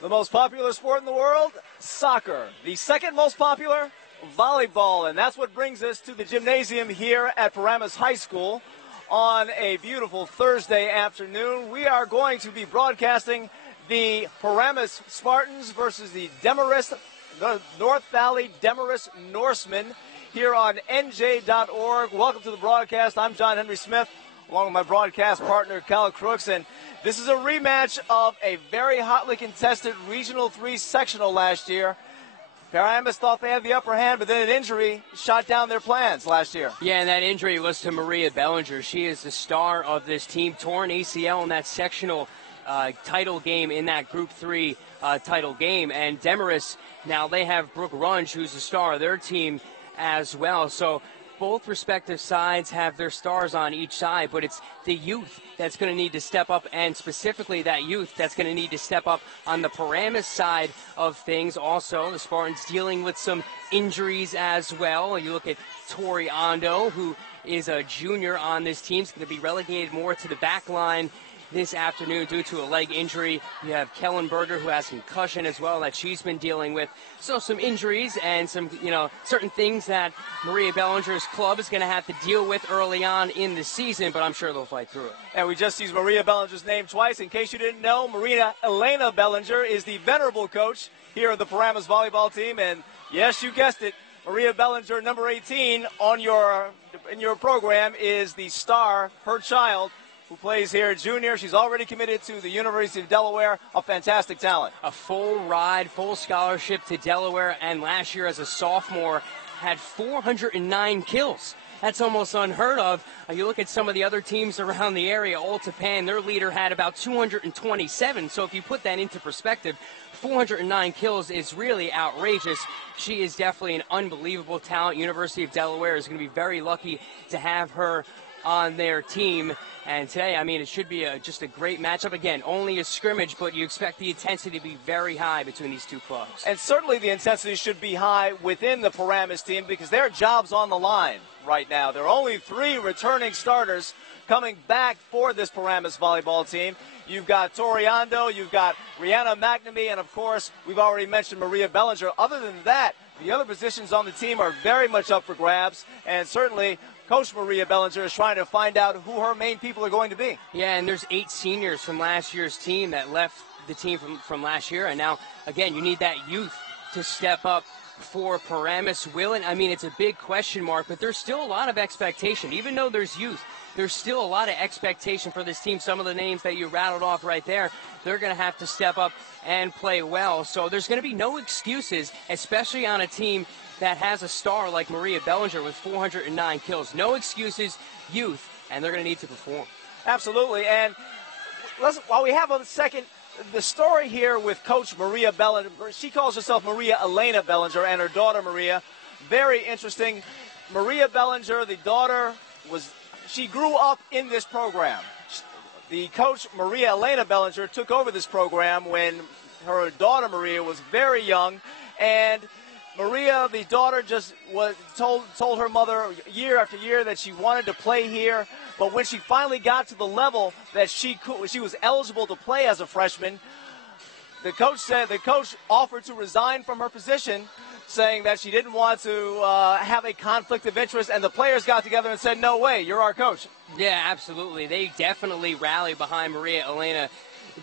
The most popular sport in the world, soccer. The second most popular, volleyball. And that's what brings us to the gymnasium here at Paramus High School on a beautiful Thursday afternoon. We are going to be broadcasting the Paramus Spartans versus the Demarest, the North Valley Demarest Norsemen here on NJ.ORG. Welcome to the broadcast. I'm John Henry Smith, along with my broadcast partner, Cal Crooks. And this is a rematch of a very hotly contested Regional 3 sectional last year. Paramus thought they had the upper hand, but then an injury shot down their plans last year. Yeah, and that injury was to Maria Bellinger. She is the star of this team. Torn ACL in that sectional title game, in that Group 3 title game. And Demarest, now they have Brooke Runge, who's the star of their team as well. So both respective sides have their stars on each side, but it's the youth that's going to need to step up, and specifically that youth that's going to need to step up on the Paramus side of things. Also, the Spartans dealing with some injuries as well. You look at Tori Ando, who is a junior on this team. Is going to be relegated more to the back line this afternoon due to a leg injury. You have Kellen Berger, who has concussion as well that she's been dealing with. So some injuries and some, certain things that Maria Bellinger's club is going to have to deal with early on in the season, but I'm sure they'll fight through it. And we just used Maria Bellinger's name twice. In case you didn't know, Maria Elena Bellinger is the venerable coach here of the Paramus volleyball team. And yes, you guessed it, Maria Bellinger, number 18 in your program, is the star, her child, who plays here, junior. She's already committed to the University of Delaware, a fantastic talent. A full ride, full scholarship to Delaware, and last year as a sophomore had 409 kills. That's almost unheard of. You look at some of the other teams around the area, Old Tapan, their leader had about 227. So if you put that into perspective, 409 kills is really outrageous. She is definitely an unbelievable talent. University of Delaware is going to be very lucky to have her on their team. And today, it should be just a great matchup. Again, only a scrimmage, but you expect the intensity to be very high between these two clubs. And certainly the intensity should be high within the Paramus team because their job's on the line right now. There are only 3 returning starters coming back for this Paramus volleyball team. You've got Tori Ando, you've got Rihanna McNamee, and of course, we've already mentioned Maria Bellinger. Other than that, the other positions on the team are very much up for grabs, and certainly Coach Maria Bellinger is trying to find out who her main people are going to be. Yeah, and there's 8 seniors from last year's team that left the team from last year, and now, again, you need that youth to step up for Paramus. Will it? It's a big question mark, but there's still a lot of expectation. Even though there's youth, there's still a lot of expectation for this team. Some of the names that you rattled off right there, they're going to have to step up and play well. So there's going to be no excuses, especially on a team that has a star like Maria Bellinger with 409 kills. No excuses, youth, and they're going to need to perform. Absolutely. And while we have a second, the story here with Coach Maria Bellinger, she calls herself Maria Elena Bellinger and her daughter Maria. Very interesting. Maria Bellinger, the daughter, she grew up in this program. The coach, Maria Elena Bellinger, took over this program when her daughter Maria was very young, and Maria, the daughter, just told her mother year after year that she wanted to play here. But when she finally got to the level that she was eligible to play as a freshman, the coach offered to resign from her position, saying that she didn't want to have a conflict of interest. And the players got together and said, "No way, you're our coach." Yeah, absolutely. They definitely rallied behind Maria Elena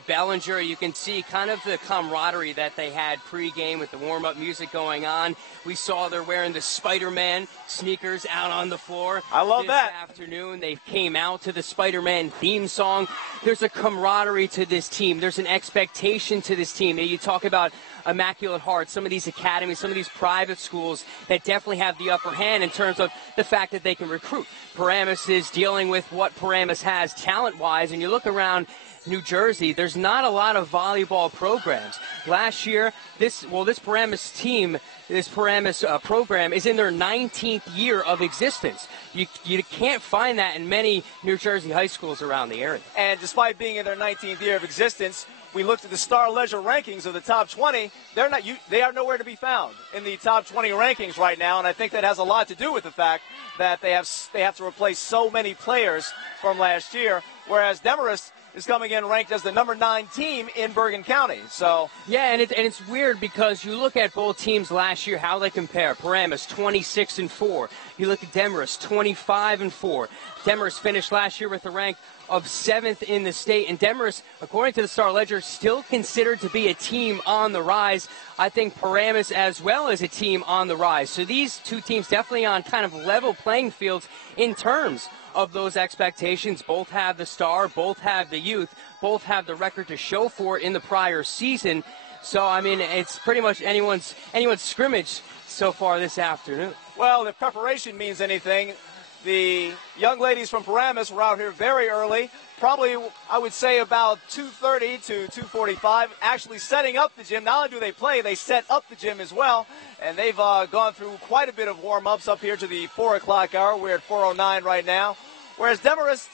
Bellinger. You can see kind of the camaraderie that they had pregame with the warm-up music going on. We saw they're wearing the Spider-Man sneakers out on the floor. I love that. This afternoon, they came out to the Spider-Man theme song. There's a camaraderie to this team. There's an expectation to this team. You talk about Immaculate Heart, some of these academies, some of these private schools that definitely have the upper hand in terms of the fact that they can recruit. Paramus is dealing with what Paramus has talent-wise, and you look around New Jersey, there's not a lot of volleyball programs. Last year, this Paramus team, this Paramus program is in their 19th year of existence. You can't find that in many New Jersey high schools around the area. And despite being in their 19th year of existence, we looked at the Star Leisure rankings of the top 20. They are nowhere to be found in the top 20 rankings right now, and I think that has a lot to do with the fact that they have to replace so many players from last year, whereas Demarest is coming in ranked as the number 9 team in Bergen County. So yeah, and it's weird because you look at both teams last year, how they compare. Paramus 26-4. You look at Demarest 25-4. Demarest finished last year with a rank of 7th in the state, and Demarest, according to the Star Ledger, still considered to be a team on the rise. I think Paramus as well as a team on the rise. So these two teams definitely on kind of level playing fields in terms of those expectations. Both have the star, both have the youth, both have the record to show for it in the prior season. So, I mean, it's pretty much anyone's scrimmage so far this afternoon. Well, if preparation means anything, the young ladies from Paramus were out here very early, probably, I would say, about 2:30 to 2:45, actually setting up the gym. Not only do they play, they set up the gym as well, and they've gone through quite a bit of warm-ups up here to the 4 o'clock hour. We're at 4:09 right now, whereas Demarest,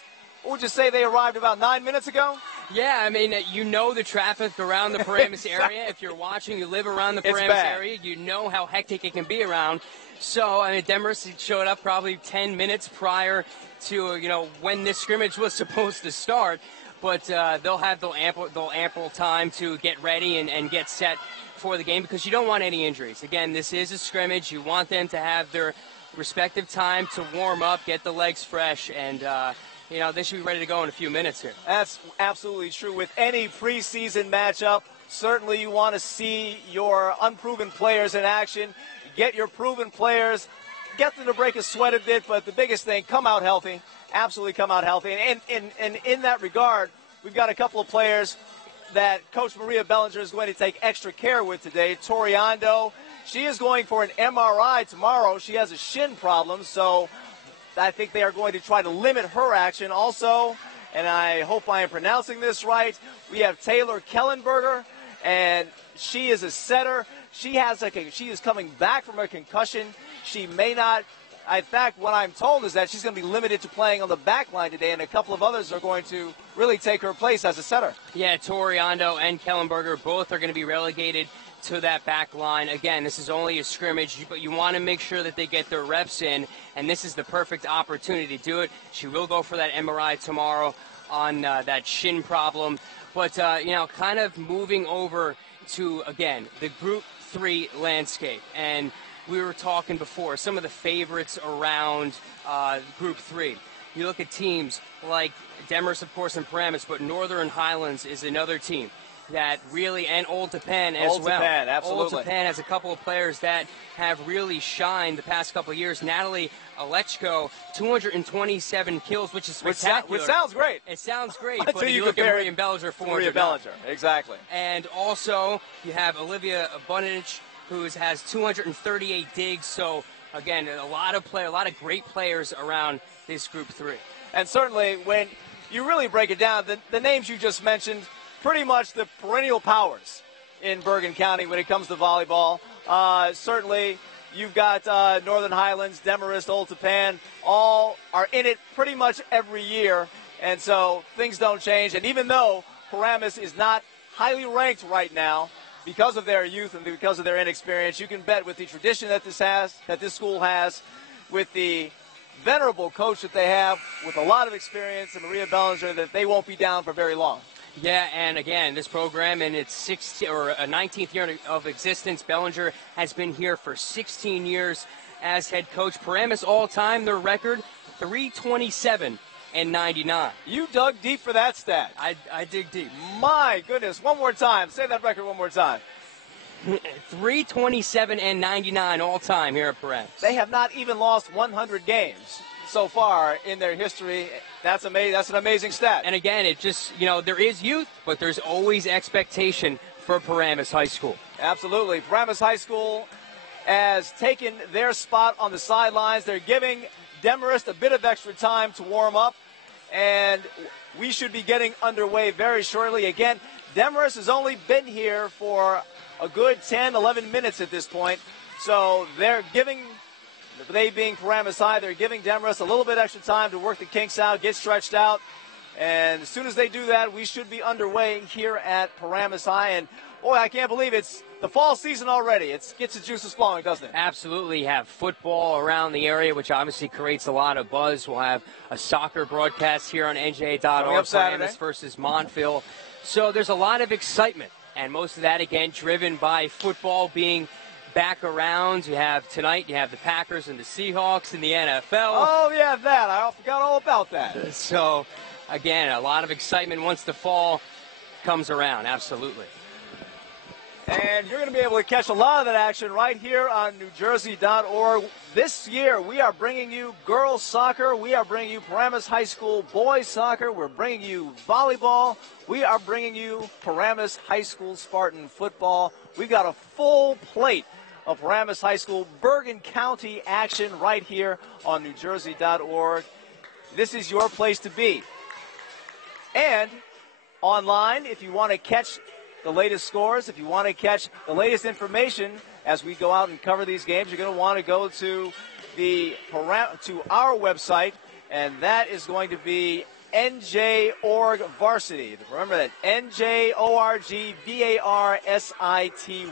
what would you say, they arrived about 9 minutes ago? Yeah, I mean, you know the traffic around the Paramus area. If you're watching, you live around the Paramus area, you know how hectic it can be around. So, I mean, Demarest showed up probably 10 minutes prior to, when this scrimmage was supposed to start. But they'll have ample time to get ready and get set for the game because you don't want any injuries. Again, this is a scrimmage. You want them to have their respective time to warm up, get the legs fresh, and they should be ready to go in a few minutes here. That's absolutely true. With any preseason matchup, certainly you want to see your unproven players in action. Get your proven players, get them to break a sweat a bit, but the biggest thing, come out healthy. Absolutely come out healthy. And in that regard, we've got a couple of players that Coach Maria Bellinger is going to take extra care with today. Toriando, she is going for an MRI tomorrow. She has a shin problem, so I think they are going to try to limit her action. Also, and I hope I am pronouncing this right, we have Taylor Kellenberger, and she is a setter. She is coming back from a concussion. She may not. In fact, what I'm told is that she's going to be limited to playing on the back line today, and a couple of others are going to really take her place as a setter. Yeah, Toriando and Kellenberger both are going to be relegated to that back line. Again, this is only a scrimmage, but you want to make sure that they get their reps in, and this is the perfect opportunity to do it. She will go for that MRI tomorrow on that shin problem. But, kind of moving over to, again, the Group 3 landscape. And we were talking before, some of the favorites around Group 3. You look at teams like Demarest, of course, and Paramus, but Northern Highlands is another team that really, and Old Tappan as well. Old Tappan, absolutely. Old Tappan has a couple of players that have really shined the past couple of years. Natalie Alechko, 227 kills, which is spectacular. Which sounds great. It sounds great, but you look at Maria Bellinger, 400. Maria Bellinger, exactly. And also, you have Olivia Bunich, who has 238 digs. So, again, a lot of great players around this Group 3. And certainly, when you really break it down, the names you just mentioned, pretty much the perennial powers in Bergen County when it comes to volleyball. Certainly, you've got Northern Highlands, Demarest, Old Tappan, all are in it pretty much every year. And so things don't change. And even though Paramus is not highly ranked right now because of their youth and because of their inexperience, you can bet with the tradition that this school has, with the venerable coach that they have, with a lot of experience, and Maria Bellinger, that they won't be down for very long. Yeah, and again, this program in its 19th year of existence, Bellinger has been here for 16 years as head coach. Paramus all-time, their record, 327-99. You dug deep for that stat. I dig deep. My goodness, one more time. Say that record one more time. 327-99 all-time here at Paramus. They have not even lost 100 games so far in their history. That's amazing. That's an amazing stat. And again, it just, there is youth, but there's always expectation for Paramus High School. Absolutely. Paramus High School has taken their spot on the sidelines. They're giving Demarest a bit of extra time to warm up, and we should be getting underway very shortly. Again, Demarest has only been here for a good 10, 11 minutes at this point, so they being Paramus High, they're giving Demarest a little bit extra time to work the kinks out, get stretched out. And as soon as they do that, we should be underway here at Paramus High. And Boy, I can't believe it's the fall season already. It gets the juices flowing, doesn't it? Absolutely. Have football around the area, which obviously creates a lot of buzz. We'll have a soccer broadcast here on NJ.ORG, Paramus versus Montville. So there's a lot of excitement, and most of that, again, driven by football being back around. You have tonight, you have the Packers and the Seahawks in the NFL. Oh, yeah, that. I forgot all about that. So, again, a lot of excitement once the fall comes around. Absolutely. And you're going to be able to catch a lot of that action right here on NJ.ORG. This year, we are bringing you girls soccer. We are bringing you Paramus High School boys soccer. We're bringing you volleyball. We are bringing you Paramus High School Spartan football. We've got a full plate of Paramus High School Bergen County action right here on NJ.ORG. This is your place to be. And online, if you want to catch the latest scores, if you want to catch the latest information as we go out and cover these games, you're going to want to go to our website, and that is going to be NJ.ORG Varsity. Remember that, NJ.ORG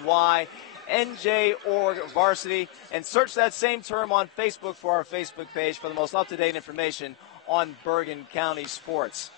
Varsity, NJ.ORG Varsity, and search that same term on Facebook for our Facebook page for the most up-to-date information on Bergen County sports.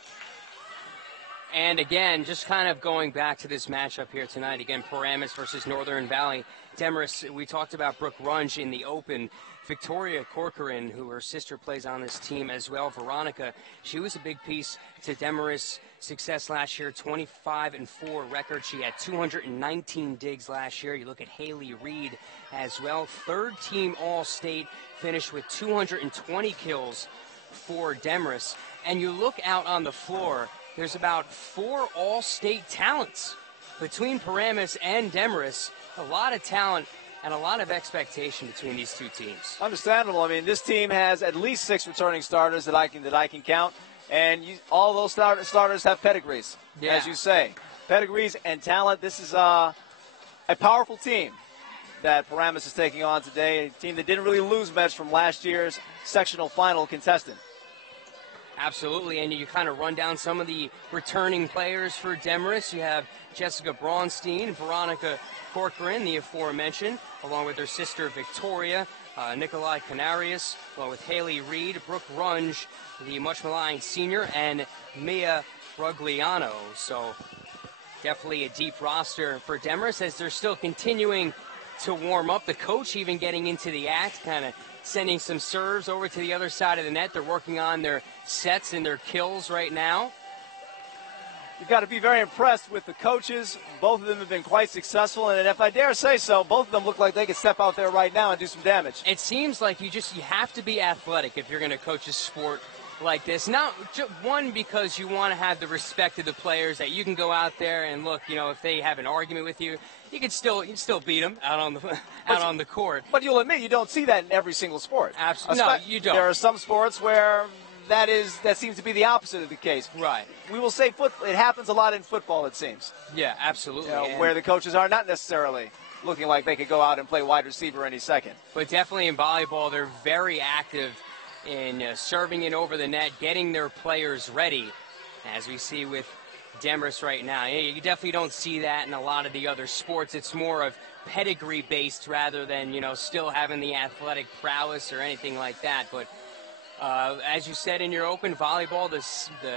And again, just kind of going back to this matchup here tonight, again, Paramus versus Northern Valley. Demarest, we talked about Brooke Runge in the open. Victoria Corcoran, who her sister plays on this team as well, Veronica, she was a big piece to Demarest's success last year, 25-4 record. She had 219 digs last year. You look at Haley Reed as well, third-team All-State, finished with 220 kills for Demarest. And you look out on the floor, there's about 4 all-state talents between Paramus and Demarest. A lot of talent and a lot of expectation between these two teams. Understandable. I mean, this team has at least 6 returning starters that I can count, and all those starters have pedigrees, as you say. Pedigrees and talent. This is a powerful team that Paramus is taking on today, a team that didn't really lose much from last year's sectional final contestant. Absolutely, and you kind of run down some of the returning players for Demarest. You have Jessica Braunstein, Veronica Corcoran, the aforementioned, along with her sister Victoria, Nikolai Canarius, along with Haley Reed, Brooke Runge, the much-maligned senior, and Mia Rugliano. So definitely a deep roster for Demarest as they're still continuing to warm up. The coach even getting into the act, kind of sending some serves over to the other side of the net. They're working on their sets and their kills right now. You've got to be very impressed with the coaches. Both of them have been quite successful, and if I dare say so, both of them look like they could step out there right now and do some damage. It seems like you have to be athletic if you're going to coach a sport like this. Not one, because you want to have the respect of the players, that you can go out there and look, if they have an argument with you, you can still beat them out on the court. But you'll admit you don't see that in every single sport. Absolutely, no, you don't. There are some sports where that seems to be the opposite of the case. Right. We will say it happens a lot in football, it seems. Yeah, absolutely. Where the coaches are not necessarily looking like they could go out and play wide receiver any second. But definitely in volleyball, they're very active in serving it over the net, getting their players ready, as we see with Demarest right now. You definitely don't see that in a lot of the other sports. It's more of pedigree-based rather than, still having the athletic prowess or anything like that. But as you said in your open, volleyball, the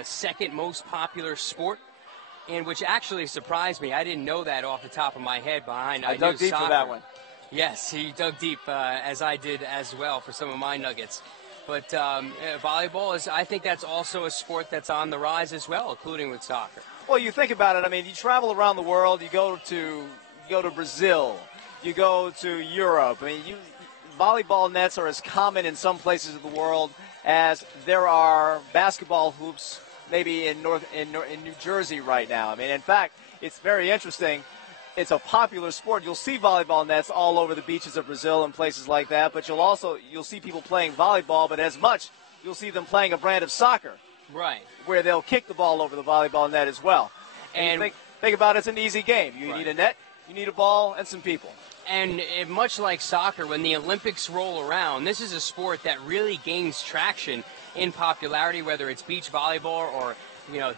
second most popular sport, and which actually surprised me. I didn't know that off the top of my head. I dug deep for that one. Yes, he dug deep, as I did as well for some of my nuggets. But volleyball I think that's also a sport that's on the rise as well, including with soccer. Well, you think about it. I mean, you travel around the world. You go to Brazil. You go to Europe. I mean, volleyball nets are as common in some places of the world as there are basketball hoops maybe in New Jersey right now. I mean, in fact, it's very interesting. It's a popular sport. You'll see volleyball nets all over the beaches of Brazil and places like that, but you'll see people playing volleyball, but as much you'll see them playing a brand of soccer. Right. Where they'll kick the ball over the volleyball net as well. And think about it, it's an easy game. You need a net, you need a ball, and some people. And much like soccer, when the Olympics roll around, this is a sport that really gains traction in popularity, whether it's beach volleyball or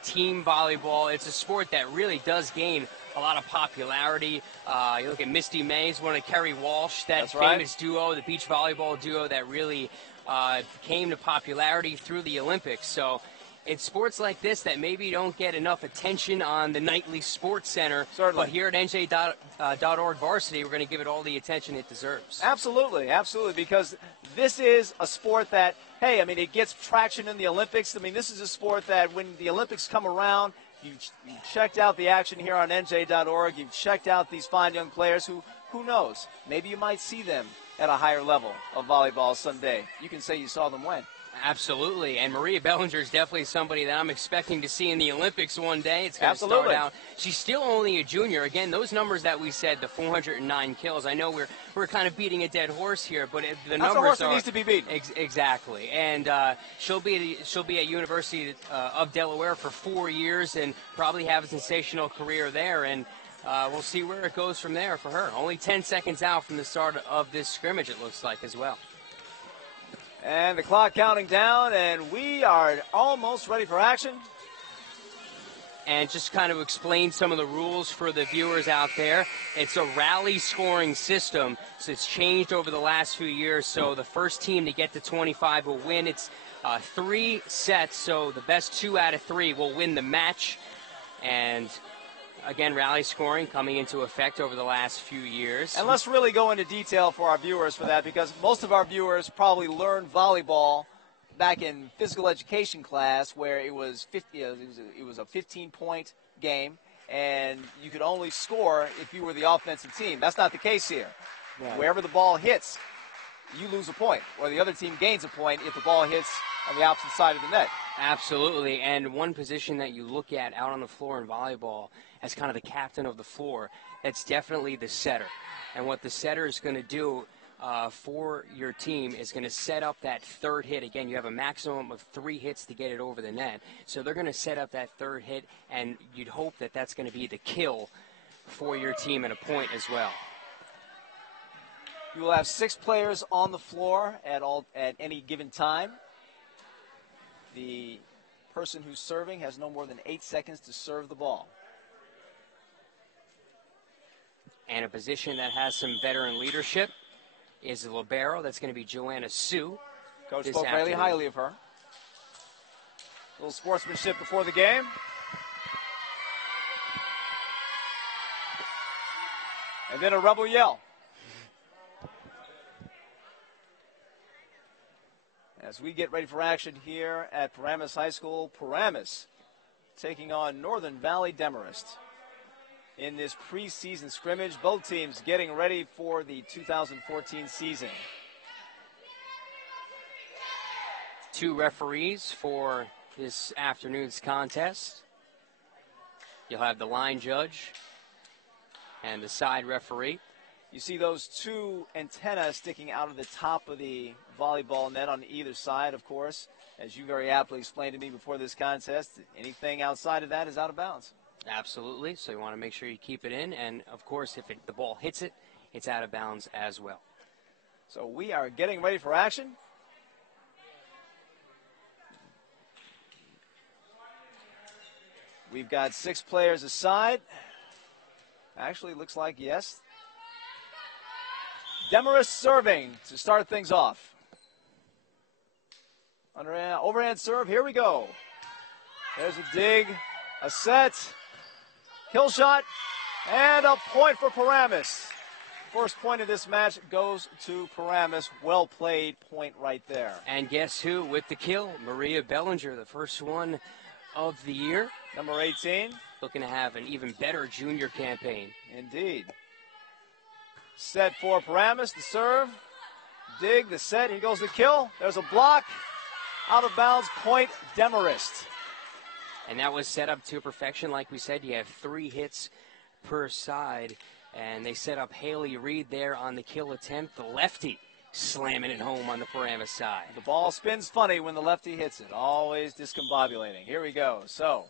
team volleyball. It's a sport that really does gain a lot of popularity. You look at Misty Mays, one of Kerry Walsh, that That's right. famous duo, the beach volleyball duo that really came to popularity through the Olympics. So it's sports like this that maybe don't get enough attention on the nightly sports center. Certainly. But here at NJ.ORG Varsity, we're going to give it all the attention it deserves. Absolutely, absolutely, because this is a sport that, hey, I mean, it gets traction in the Olympics. I mean, this is a sport that when the Olympics come around, you've checked out the action here on NJ.org. You've checked out these fine young players who knows, maybe you might see them at a higher level of volleyball someday. You can say you saw them win. Absolutely, and Maria Bellinger is definitely somebody that I'm expecting to see in the Olympics one day. It's going to start out. She's still only a junior. Again, those numbers that we said, the 409 kills. I know we're kind of beating a dead horse here, but the numbers a horse that needs to be beaten. Exactly, and she'll be at University of Delaware for 4 years and probably have a sensational career there. And we'll see where it goes from there for her. Only 10 seconds out from the start of this scrimmage, it looks like as well. And the clock counting down, and we are almost ready for action. And just kind of explain some of the rules for the viewers out there. It's a rally scoring system, so it's changed over the last few years. So the first team to get to 25 will win. It's 3 sets, so the best 2 out of 3 will win the match. And again, rally scoring coming into effect over the last few years. And let's really go into detail for our viewers for that, because most of our viewers probably learned volleyball back in physical education class, where it was a 15-point game, and you could only score if you were the offensive team. That's not the case here. Right. Wherever the ball hits, you lose a point, or the other team gains a point if the ball hits on the opposite side of the net. Absolutely, and one position that you look at out on the floor in volleyball as kind of the captain of the floor, that's definitely the setter. And what the setter is going to do for your team is going to set up that third hit. Again, you have a maximum of 3 hits to get it over the net. So they're going to set up that third hit, and you'd hope that that's going to be the kill for your team and a point as well. You will have 6 players on the floor at any given time. The person who's serving has no more than 8 seconds to serve the ball. And a position that has some veteran leadership is the libero. That's going to be Joanna Sue. Coach spoke really highly of her. A little sportsmanship before the game. And then a rebel yell. As we get ready for action here at Paramus High School, Paramus taking on Northern Valley Demarest in this preseason scrimmage. Both teams getting ready for the 2014 season. 2 referees for this afternoon's contest. You'll have the line judge and the side referee. You see those 2 antennas sticking out of the top of the volleyball net on either side, of course. As you very aptly explained to me before this contest, anything outside of that is out of bounds. Absolutely. So you want to make sure you keep it in. And, of course, if the ball hits it, it's out of bounds as well. So we are getting ready for action. We've got 6 players aside. Actually, looks like, yes. Demarest serving to start things off. Overhand serve, here we go. There's a dig, a set, kill shot, and a point for Paramus. First point of this match goes to Paramus. Well played point right there. And guess who with the kill? Maria Bellinger, the first one of the year. Number 18. Looking to have an even better junior campaign. Indeed. Set for Paramus, the serve. Dig, the set, here goes the kill. There's a block. Out of bounds, point Demarest. And that was set up to perfection. Like we said, you have 3 hits per side. And they set up Haley Reed there on the kill attempt. The lefty slamming it home on the Paramus side. The ball spins funny when the lefty hits it. Always discombobulating. Here we go. So,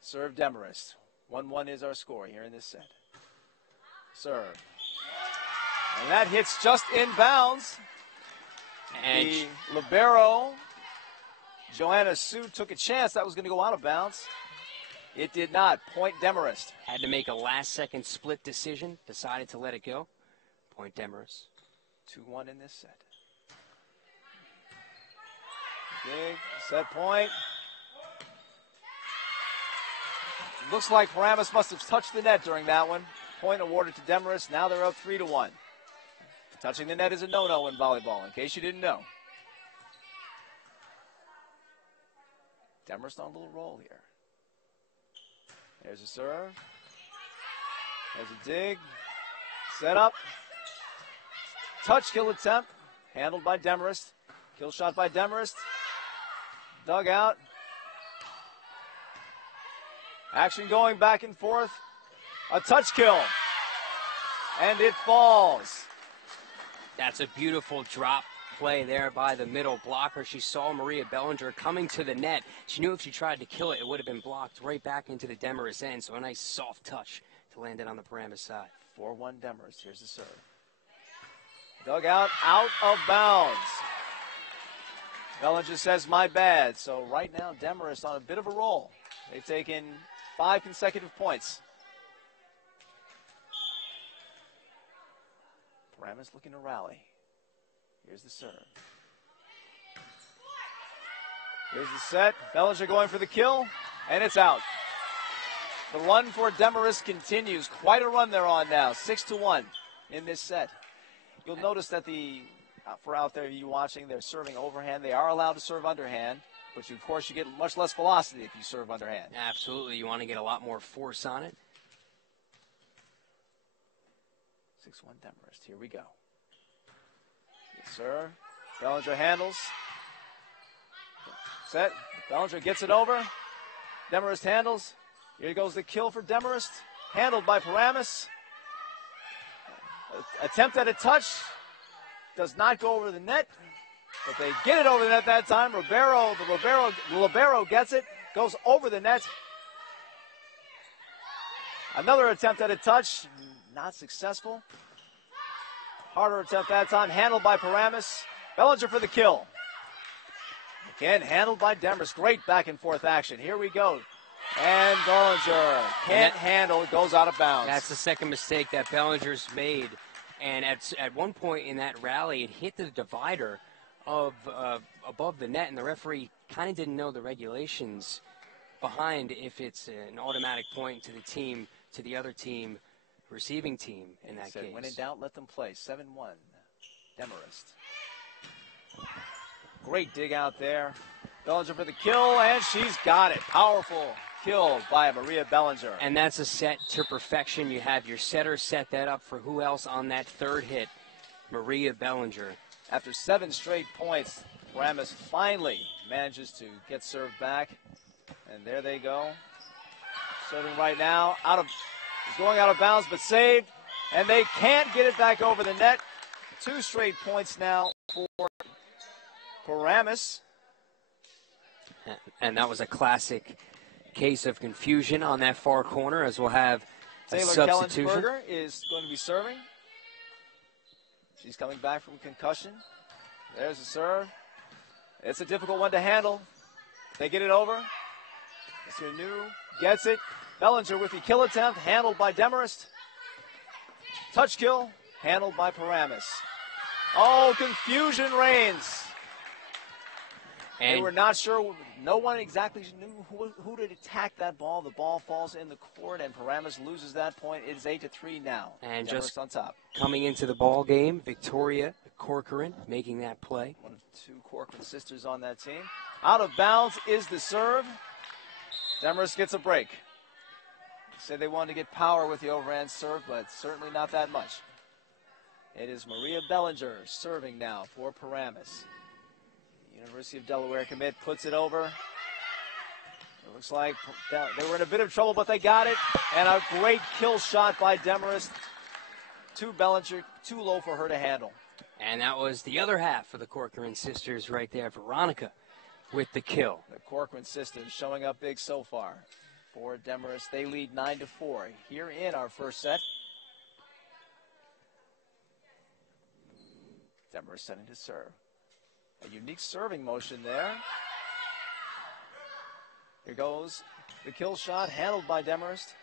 serve Demarest. 1-1 is our score here in this set. Serve. And that hits just in bounds. And the libero, Joanna Sue, took a chance that was going to go out of bounds. It did not. Point Demarest. Had to make a last-second split decision. Decided to let it go. Point Demarest. 2-1 in this set. Big set point. Looks like Paramus must have touched the net during that one. Point awarded to Demarest. Now they're up 3-1. Touching the net is a no-no in volleyball, in case you didn't know. Demarest on a little roll here. There's a serve. There's a dig. Set up. Touch kill attempt. Handled by Demarest. Kill shot by Demarest. Dug out. Action going back and forth. A touch kill. And it falls. That's a beautiful drop play there by the middle blocker. She saw Maria Bellinger coming to the net. She knew if she tried to kill it, it would have been blocked right back into the Demarest end. So a nice soft touch to land it on the Paramus side. 4-1 Demarest. Here's the serve. Dug out of bounds. Bellinger says, my bad. So right now, Demarest on a bit of a roll. They've taken 5 consecutive points. Paramus looking to rally. Here's the serve. Here's the set. Bellinger going for the kill, and it's out. The run for Demarest continues. Quite a run they're on now. 6-1 in this set. You'll notice that for out there you watching, they're serving overhand. They are allowed to serve underhand, but of course you get much less velocity if you serve underhand. Absolutely. You want to get a lot more force on it. 6-1 Demarest. Here we go. Yes, sir. Bellinger handles. Set. Bellinger gets it over. Demarest handles. Here goes the kill for Demarest. Handled by Paramus. Attempt at a touch. Does not go over the net. But they get it over the net that time. The libero gets it. Goes over the net. Another attempt at a touch. Not successful. Harder attempt that time. Handled by Paramus. Bellinger for the kill. Again, handled by Demarest. Great back and forth action. Here we go. And Bellinger can't handle. It goes out of bounds. That's the second mistake that Bellinger's made. And at one point in that rally, it hit the divider of above the net, and the referee kind of didn't know the regulations behind if it's an automatic point to the team, to the other team, receiving team in that case. When in doubt, let them play. 7-1, Demarest. Great dig out there. Bellinger for the kill, and she's got it. Powerful kill by Maria Bellinger. And that's a set to perfection. You have your setter set that up for who else on that third hit? Maria Bellinger. After 7 straight points, Paramus finally manages to get served back. And there they go. Serving right now. Is going out of bounds, but saved. And they can't get it back over the net. 2 straight points now for Paramus. And that was a classic case of confusion on that far corner, as we'll have a Taylor substitution. Kellensberger is going to be serving. She's coming back from concussion. There's a serve. It's a difficult one to handle. They get it over. Mr. New gets it. Bellinger with the kill attempt, handled by Demarest. Touch kill, handled by Paramus. Oh, confusion reigns. And they were not sure. No one exactly knew who to attack that ball. The ball falls in the court, and Paramus loses that point. It is 8-3 now. And Demarest just on top. Coming into the ball game, Victoria Corcoran making that play. One of 2 Corcoran sisters on that team. Out of bounds is the serve. Demarest gets a break. They said they wanted to get power with the overhand serve, but certainly not that much. It is Maria Bellinger serving now for Paramus. University of Delaware commit puts it over. It looks like they were in a bit of trouble, but they got it. And a great kill shot by Demarest to Bellinger, too low for her to handle. And that was the other half for the Corcoran sisters right there. Veronica with the kill. The Corcoran sisters showing up big so far for Demarest. They lead 9-4 here in our first set. Demarest setting to serve. A unique serving motion there. Here goes The kill shot handled by Demarest.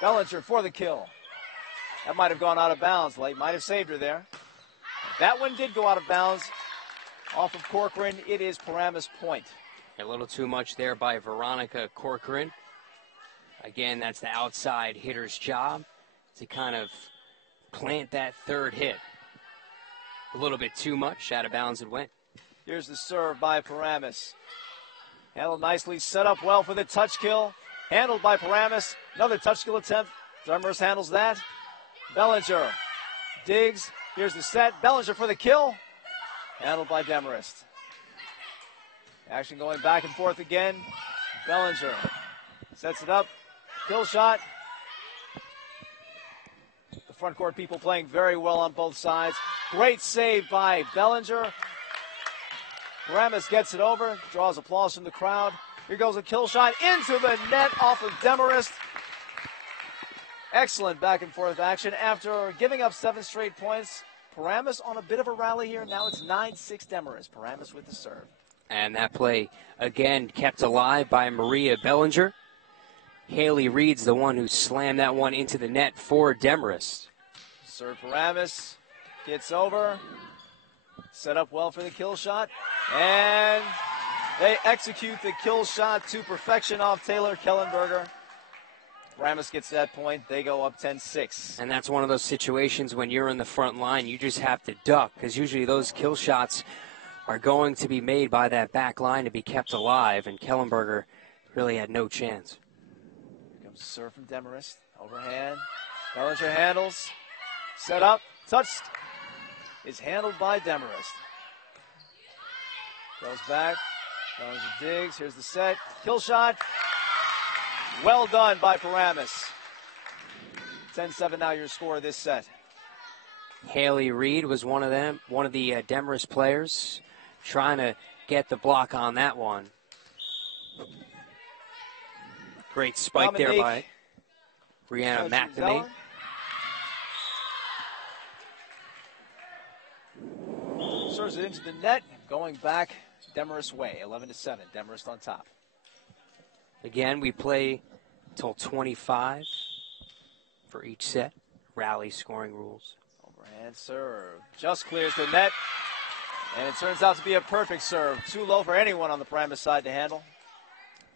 Bellinger for the kill. That might have gone out of bounds. Late might have saved her there. That one did go out of bounds. Off of Corcoran, it is Paramus point. A little too much there by Veronica Corcoran. Again, that's the outside hitter's job to kind of plant that third hit. A little bit too much. Out of bounds it went. Here's the serve by Paramus. Handled nicely, set up well for the touch kill. Handled by Paramus. Another touch kill attempt. Demarest handles that. Bellinger digs. Here's the set. Bellinger for the kill. Handled by Demarest. Action going back and forth again. Bellinger sets it up. Kill shot. The front court people playing very well on both sides. Great save by Bellinger. Paramus gets it over. Draws applause from the crowd. Here goes a kill shot into the net off of Demarest. Excellent back and forth action. After giving up 7 straight points, Paramus on a bit of a rally here. Now it's 9-6 Demarest. Paramus with the serve. And that play, again, kept alive by Maria Bellinger. Haley Reed's the one who slammed that one into the net for Demarest. Serve Paramus. Gets over. Set up well for the kill shot. And they execute the kill shot to perfection off Taylor Kellenberger. Paramus gets that point. They go up 10-6. And that's one of those situations when you're in the front line, you just have to duck, because usually those kill shots are going to be made by that back line to be kept alive, and Kellenberger really had no chance. Here comes serve from Demarest. Overhand. Bellinger handles. Set up. Touched. Is handled by Demarest. Goes back. Bellinger digs. Here's the set. Kill shot. Well done by Paramus. 10-7 now your score of this set. Haley Reed was one of the Demarest players trying to get the block on that one. Great spike there by Brianna McNamee. Serves it into the net. Going back Demarest way. 11-7. Demarest on top. Again, we play till 25 for each set. Rally scoring rules. Overhand serve. Just clears the net. And it turns out to be a perfect serve. Too low for anyone on the Paramus side to handle.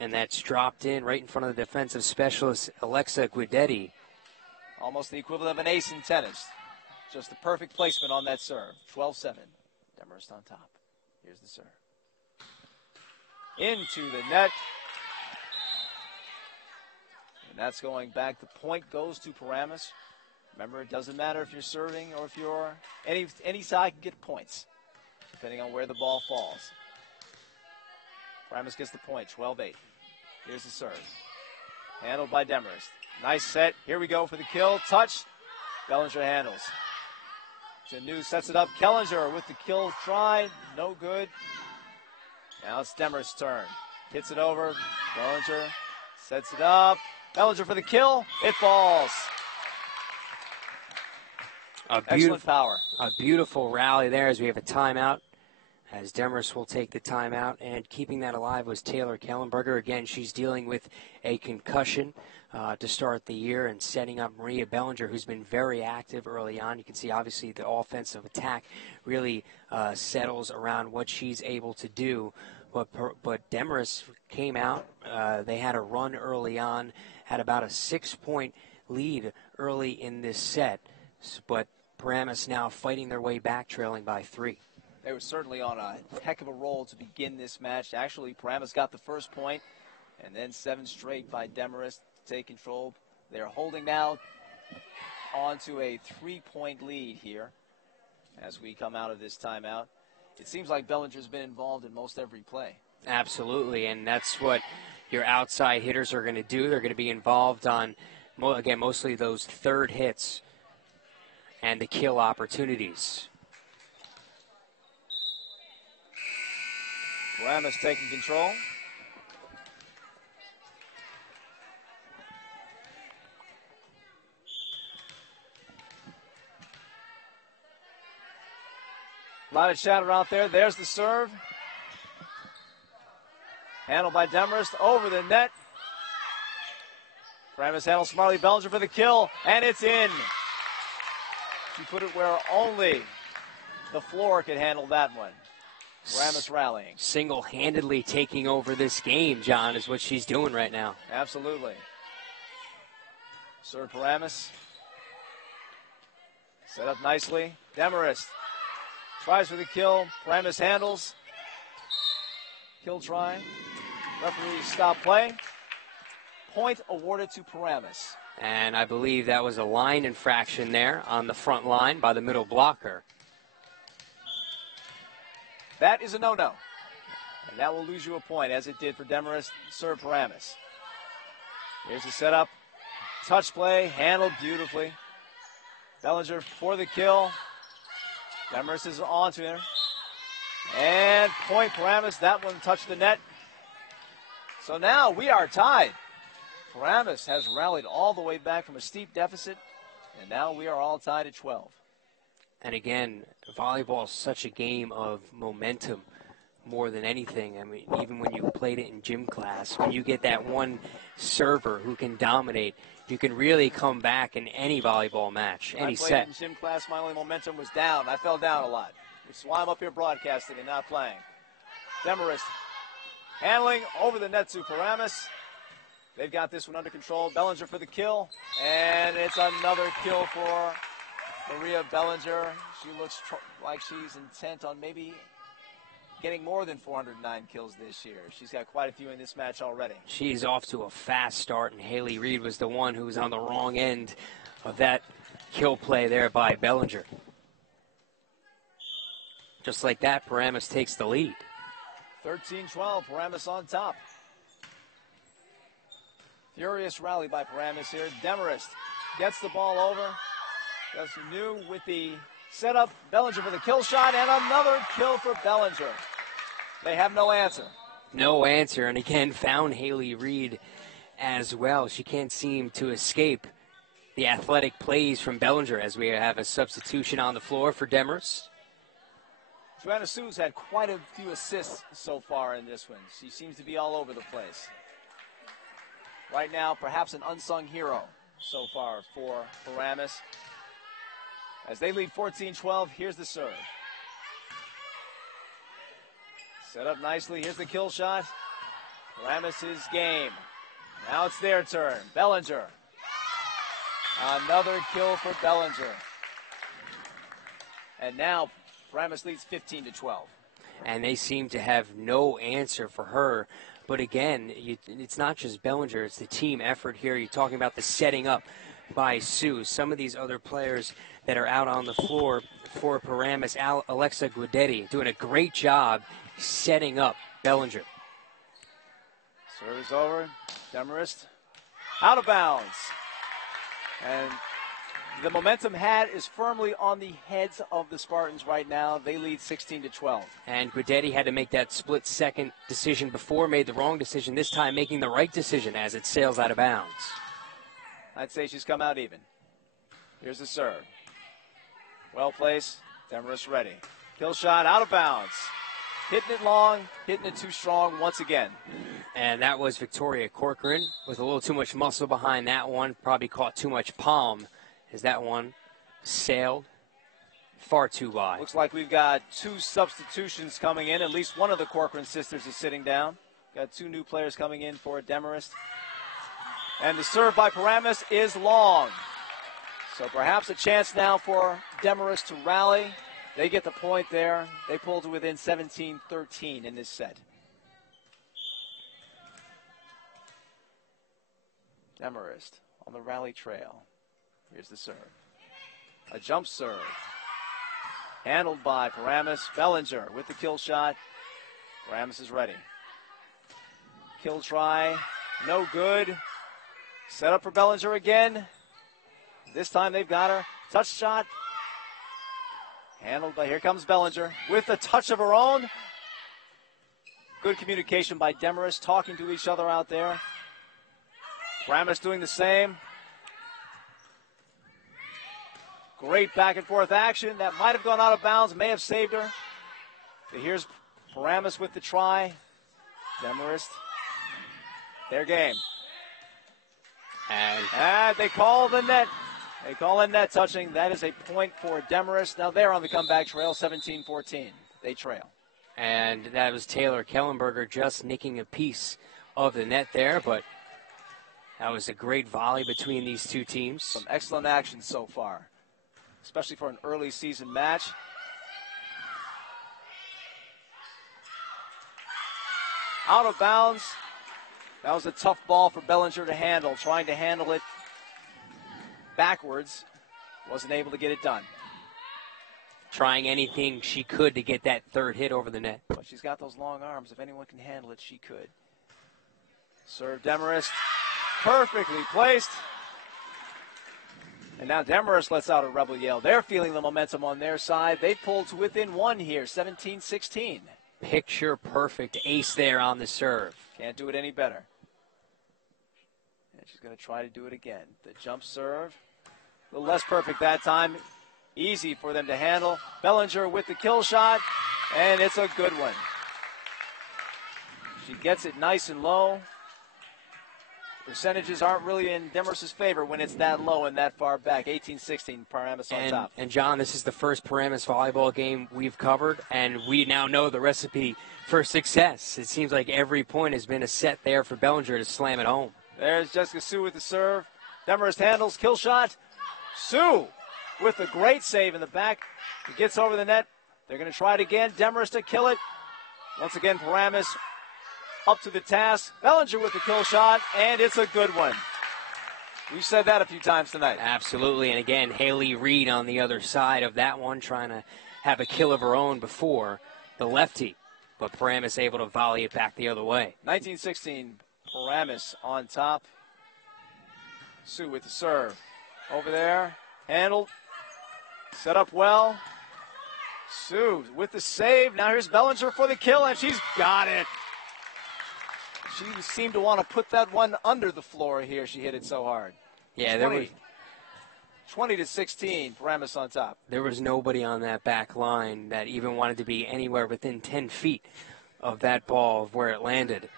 And that's dropped in right in front of the defensive specialist, Alexa Guidetti. Almost the equivalent of an ace in tennis. Just the perfect placement on that serve. 12-7. Demarest on top. Here's the serve. Into the net. And that's going back. The point goes to Paramus. Remember, it doesn't matter if you're serving or if you're any side can get points, depending on where the ball falls. Paramus gets the point, 12-8. Here's the serve. Handled by Demarest. Nice set. Here we go for the kill. Touch. Bellinger handles. Janu sets it up. Kellinger with the kill try. No good. Now it's Demarest's turn. Hits it over. Bellinger sets it up. Bellinger for the kill. It falls. Excellent power. A beautiful rally there as we have a timeout. As Demarest will take the timeout, and keeping that alive was Taylor Kellenberger. Again, she's dealing with a concussion to start the year and setting up Maria Bellinger, who's been very active early on. You can see, obviously, the offensive attack really settles around what she's able to do. But Demarest came out. They had a run early on, had about a 6-point lead early in this set. But Paramus now fighting their way back, trailing by 3. They were certainly on a heck of a roll to begin this match. Actually, Paramus got the first point, and then 7 straight by Demarest to take control. They're holding now on to a 3-point lead here as we come out of this timeout. It seems like Bellinger's been involved in most every play. Absolutely, and that's what your outside hitters are going to do. They're going to be involved on, again, mostly those third hits and the kill opportunities. Paramus taking control. A lot of chatter out there. There's the serve. Handled by Demarest over the net. Paramus handles smartly. Bellinger for the kill, and it's in. She put it where only the floor could handle that one. Paramus rallying. Single-handedly taking over this game, John, is what she's doing right now. Absolutely. Serve Paramus. Set up nicely. Demarest tries for the kill. Paramus handles. Kill try. Referee stop play. Point awarded to Paramus. And I believe that was a line infraction there on the front line by the middle blocker. That is a no-no. And that will lose you a point, as it did for Demarest. Serve Paramus. Here's the setup. Touch play, handled beautifully. Bellinger for the kill. Demarest is on to her. And point Paramus. That one touched the net. So now we are tied. Paramus has rallied all the way back from a steep deficit, and now we are all tied at 12. And again, volleyball is such a game of momentum more than anything. I mean, even when you played it in gym class, when you get that one server who can dominate, you can really come back in any volleyball match, any set. I played in gym class, my only momentum was down. I fell down a lot. That's why I'm up here broadcasting and not playing. Demarest handling over the net to Paramus. They've got this one under control. Bellinger for the kill, and it's another kill for Maria Bellinger. She looks like she's intent on maybe getting more than 409 kills this year. She's got quite a few in this match already. She's off to a fast start, and Haley Reed was the one who was on the wrong end of that kill play there by Bellinger. Just like that, Paramus takes the lead. 13-12, Paramus on top. Furious rally by Paramus here. Demarest gets the ball over. That's new with the setup. Bellinger for the kill shot, and another kill for Bellinger. They have no answer. No answer, and again, found Haley Reed as well. She can't seem to escape the athletic plays from Bellinger as we have a substitution on the floor for Demarest. Joanna Sue's had quite a few assists so far in this one. She seems to be all over the place. Right now, perhaps an unsung hero so far for Paramus. As they lead 14-12, here's the serve. Set up nicely. Here's the kill shot. Paramus' game. Now it's their turn. Bellinger. Another kill for Bellinger. And now Paramus leads 15-12. And they seem to have no answer for her. But again, it's not just Bellinger, it's the team effort here. You're talking about the setting up by Sue. Some of these other players that are out on the floor for Paramus, Alexa Guidetti, doing a great job setting up Bellinger. Serve is over. Demarest out of bounds. And the momentum had is firmly on the heads of the Spartans right now. They lead 16-12. And Guidetti had to make that split-second decision before, made the wrong decision, this time making the right decision as it sails out of bounds. I'd say she's come out even. Here's the serve. Well placed. Demarest ready. Kill shot out of bounds. Hitting it long, hitting it too strong once again. And that was Victoria Corcoran with a little too much muscle behind that one. Probably caught too much palm as that one sailed far too wide. Looks like we've got two substitutions coming in. At least one of the Corcoran sisters is sitting down. Got two new players coming in for Demarest. And the serve by Paramus is long. So perhaps a chance now for Demarest to rally. They get the point there. They pulled to within 17-13 in this set. Demarest on the rally trail. Here's the serve. A jump serve. Handled by Paramus. Bellinger with the kill shot. Paramus is ready. Kill try. No good. Set up for Bellinger again. This time they've got her. Touch shot. Handled by, here comes Bellinger with a touch of her own. Good communication by Demarest, talking to each other out there. Paramus doing the same. Great back and forth action. That might have gone out of bounds, may have saved her. But here's Paramus with the try. Demarest, their game. And they call the net. They call in net touching. That is a point for Demarest. Now they're on the comeback trail, 17-14. They trail. And that was Taylor Kellenberger just nicking a piece of the net there, but that was a great volley between these two teams. Some excellent action so far, especially for an early season match. Out of bounds. That was a tough ball for Bellinger to handle, trying to handle it backwards. Wasn't able to get it done. Trying anything she could to get that third hit over the net. But she's got those long arms. If anyone can handle it, she could. Serve Demarest. Perfectly placed. And now Demarest lets out a rebel yell. They're feeling the momentum on their side. They pulled to within one here, 17-16. Picture perfect ace there on the serve. Can't do it any better. And she's going to try to do it again. The jump serve. A little less perfect that time. Easy for them to handle. Bellinger with the kill shot. And it's a good one. She gets it nice and low. Percentages aren't really in Demarest's favor when it's that low and that far back. 18-16, Paramus on top. And John, this is the first Paramus volleyball game we've covered, and we now know the recipe for success. It seems like every point has been a set there for Bellinger to slam it home. There's Jessica Sue with the serve. Demarest handles, kill shot. Sue with a great save in the back. He gets over the net. They're going to try it again. Demarest to kill it. Once again, Paramus up to the task. Bellinger with the kill shot, and it's a good one. We've said that a few times tonight. Absolutely, and again, Haley Reed on the other side of that one, trying to have a kill of her own before the lefty. But Paramus able to volley it back the other way. 19-16, Paramus on top. Sue with the serve. Over there, handled. Set up well. Sue with the save. Now here's Bellinger for the kill, and she's got it. She seemed to want to put that one under the floor here. She hit it so hard. Yeah, 20-16, Paramus on top. There was nobody on that back line that even wanted to be anywhere within 10 feet of that ball of where it landed.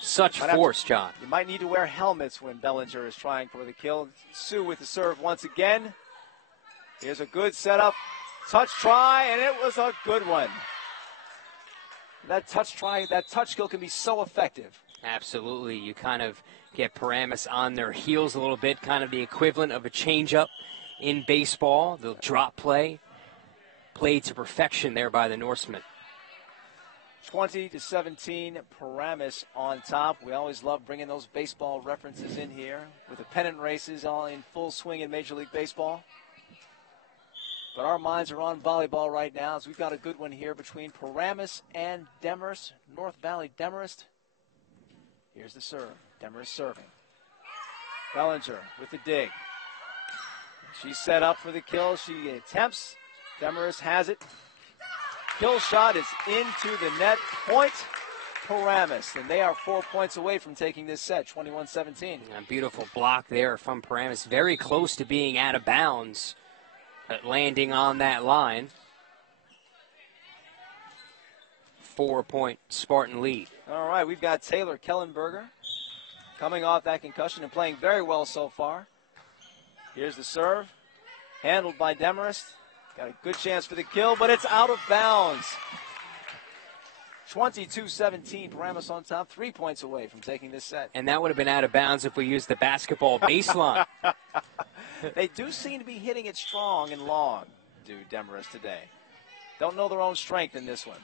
Such force, John. You might need to wear helmets when Bellinger is trying for the kill. Sue with the serve once again. Here's a good setup. Touch try, and it was a good one. That touch try, that touch kill can be so effective. Absolutely. You kind of get Paramus on their heels a little bit, kind of the equivalent of a changeup in baseball. The drop play, played to perfection there by the Norsemen. 20-17, Paramus on top. We always love bringing those baseball references in here with the pennant races all in full swing in Major League Baseball. But our minds are on volleyball right now, as we've got a good one here between Paramus and Demarest, North Valley Demarest. Here's the serve. Demarest serving. Bellinger with the dig. She's set up for the kill. She attempts. Demarest has it. Kill shot is into the net. Point Paramus. And they are 4 points away from taking this set, 21-17. A beautiful block there from Paramus. Very close to being out of bounds. Landing on that line. 4-point Spartan lead. All right, we've got Taylor Kellenberger coming off that concussion and playing very well so far. Here's the serve. Handled by Demarest. Got a good chance for the kill, but it's out of bounds. 22-17, Paramus on top, 3 points away from taking this set. And that would have been out of bounds if we used the basketball baseline. They do seem to be hitting it strong and long, do Demarest today. Don't know their own strength in this one.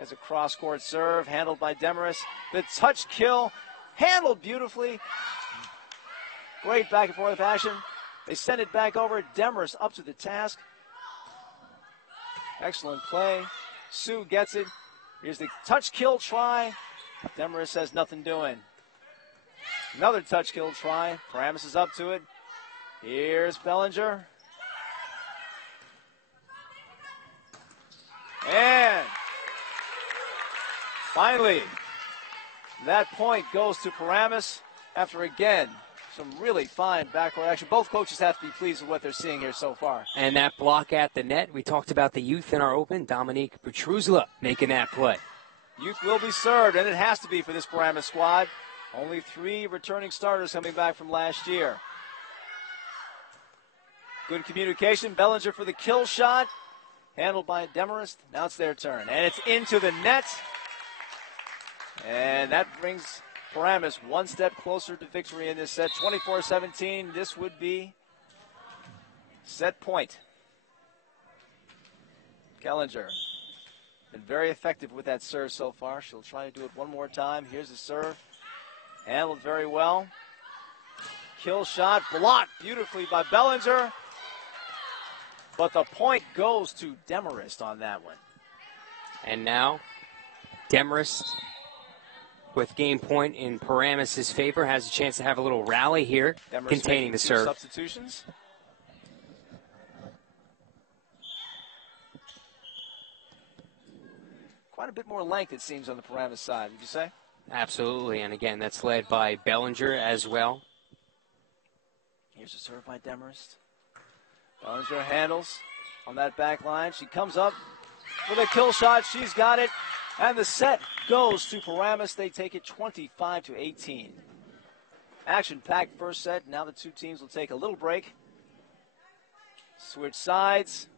As a cross-court serve, handled by Demarest. The touch kill, handled beautifully. Great back and forth action. They send it back over. Demarest up to the task. Excellent play. Sue gets it. Here's the touch kill try. Demarest has nothing doing. Another touch kill try. Paramus is up to it. Here's Bellinger. And finally, that point goes to Paramus after, again, some really fine backcourt action. Both coaches have to be pleased with what they're seeing here so far. And that block at the net, we talked about the youth in our open. Dominique Petruzla making that play. Youth will be served, and it has to be for this Paramus squad. Only 3 returning starters coming back from last year. Good communication. Bellinger for the kill shot. Handled by Demarest. Now it's their turn. And it's into the net. And that brings Paramus one step closer to victory in this set. 24-17. This would be set point. Kellinger been very effective with that serve so far. She'll try to do it one more time. Here's the serve. Handled very well. Kill shot blocked beautifully by Bellinger. But the point goes to Demarest on that one. And now, Demarest, with game point in Paramus' favor, has a chance to have a little rally here, Demarest containing the serve. Substitutions. Quite a bit more length, it seems, on the Paramus side, would you say? Absolutely, and again, that's led by Bellinger as well. Here's a serve by Demarest. Bellinger handles on that back line. She comes up with a kill shot. She's got it. And the set goes to Paramus. They take it 25-18. Action-packed first set. Now the two teams will take a little break. Switch sides.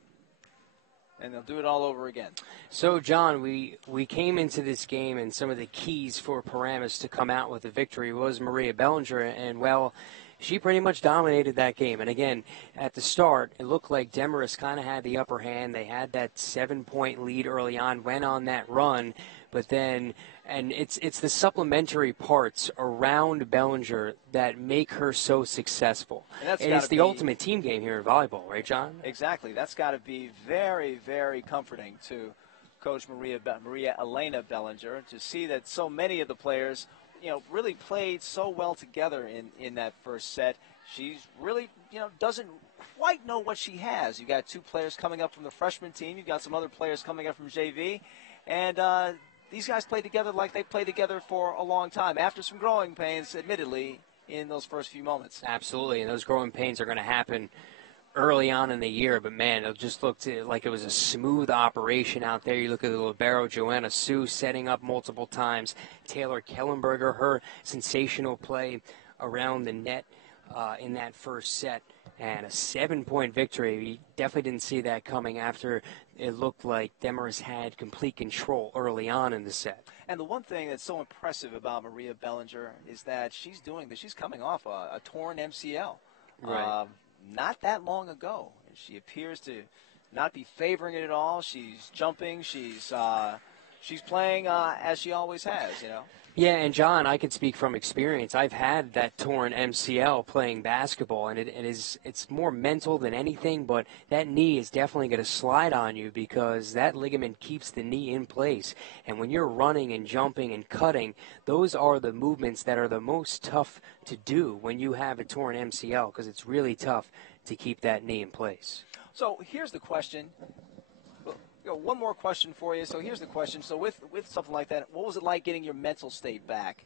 And they'll do it all over again. So, John, we came into this game, and some of the keys for Paramus to come out with a victory was Maria Bellinger. And, well, she pretty much dominated that game. And, again, at the start, it looked like Demarest kind of had the upper hand. They had that 7-point lead early on, went on that run. But then, and it's the supplementary parts around Bellinger that make her so succusel. And it's the ultimate team game here in volleyball, right, John? Exactly. That's got to be very, very comforting to Coach Maria Elena Bellinger to see that so many of the players, really played so well together in that first set. She's really, doesn't quite know what she has. You've got 2 players coming up from the freshman team. You've got some other players coming up from JV. And these guys play together like they played together for a long time, after some growing pains, admittedly, in those first few moments. Absolutely, and those growing pains are going to happen early on in the year, but man, it just looked like it was a smooth operation out there. You look at the libero, Joanna Sue, setting up multiple times. Taylor Kellenberger, her sensational play around the net in that first set. And a 7-point victory. We definitely didn't see that coming after it looked like Demarest had complete control early on in the set. And the one thing that's so impressive about Maria Bellinger is that she's doing this. She's coming off a torn MCL. Right. Not that long ago. And she appears to not be favoring it at all. She's jumping. She's playing as she always has, Yeah, and John, I can speak from experience. I've had that torn MCL playing basketball, and it's more mental than anything, but that knee is definitely going to slide on you because that ligament keeps the knee in place. And when you're running and jumping and cutting, those are the movements that are the most tough to do when you have a torn MCL because it's really tough to keep that knee in place. So here's the question. One more question for you. So here's the question. So with something like that, what was it like getting your mental state back,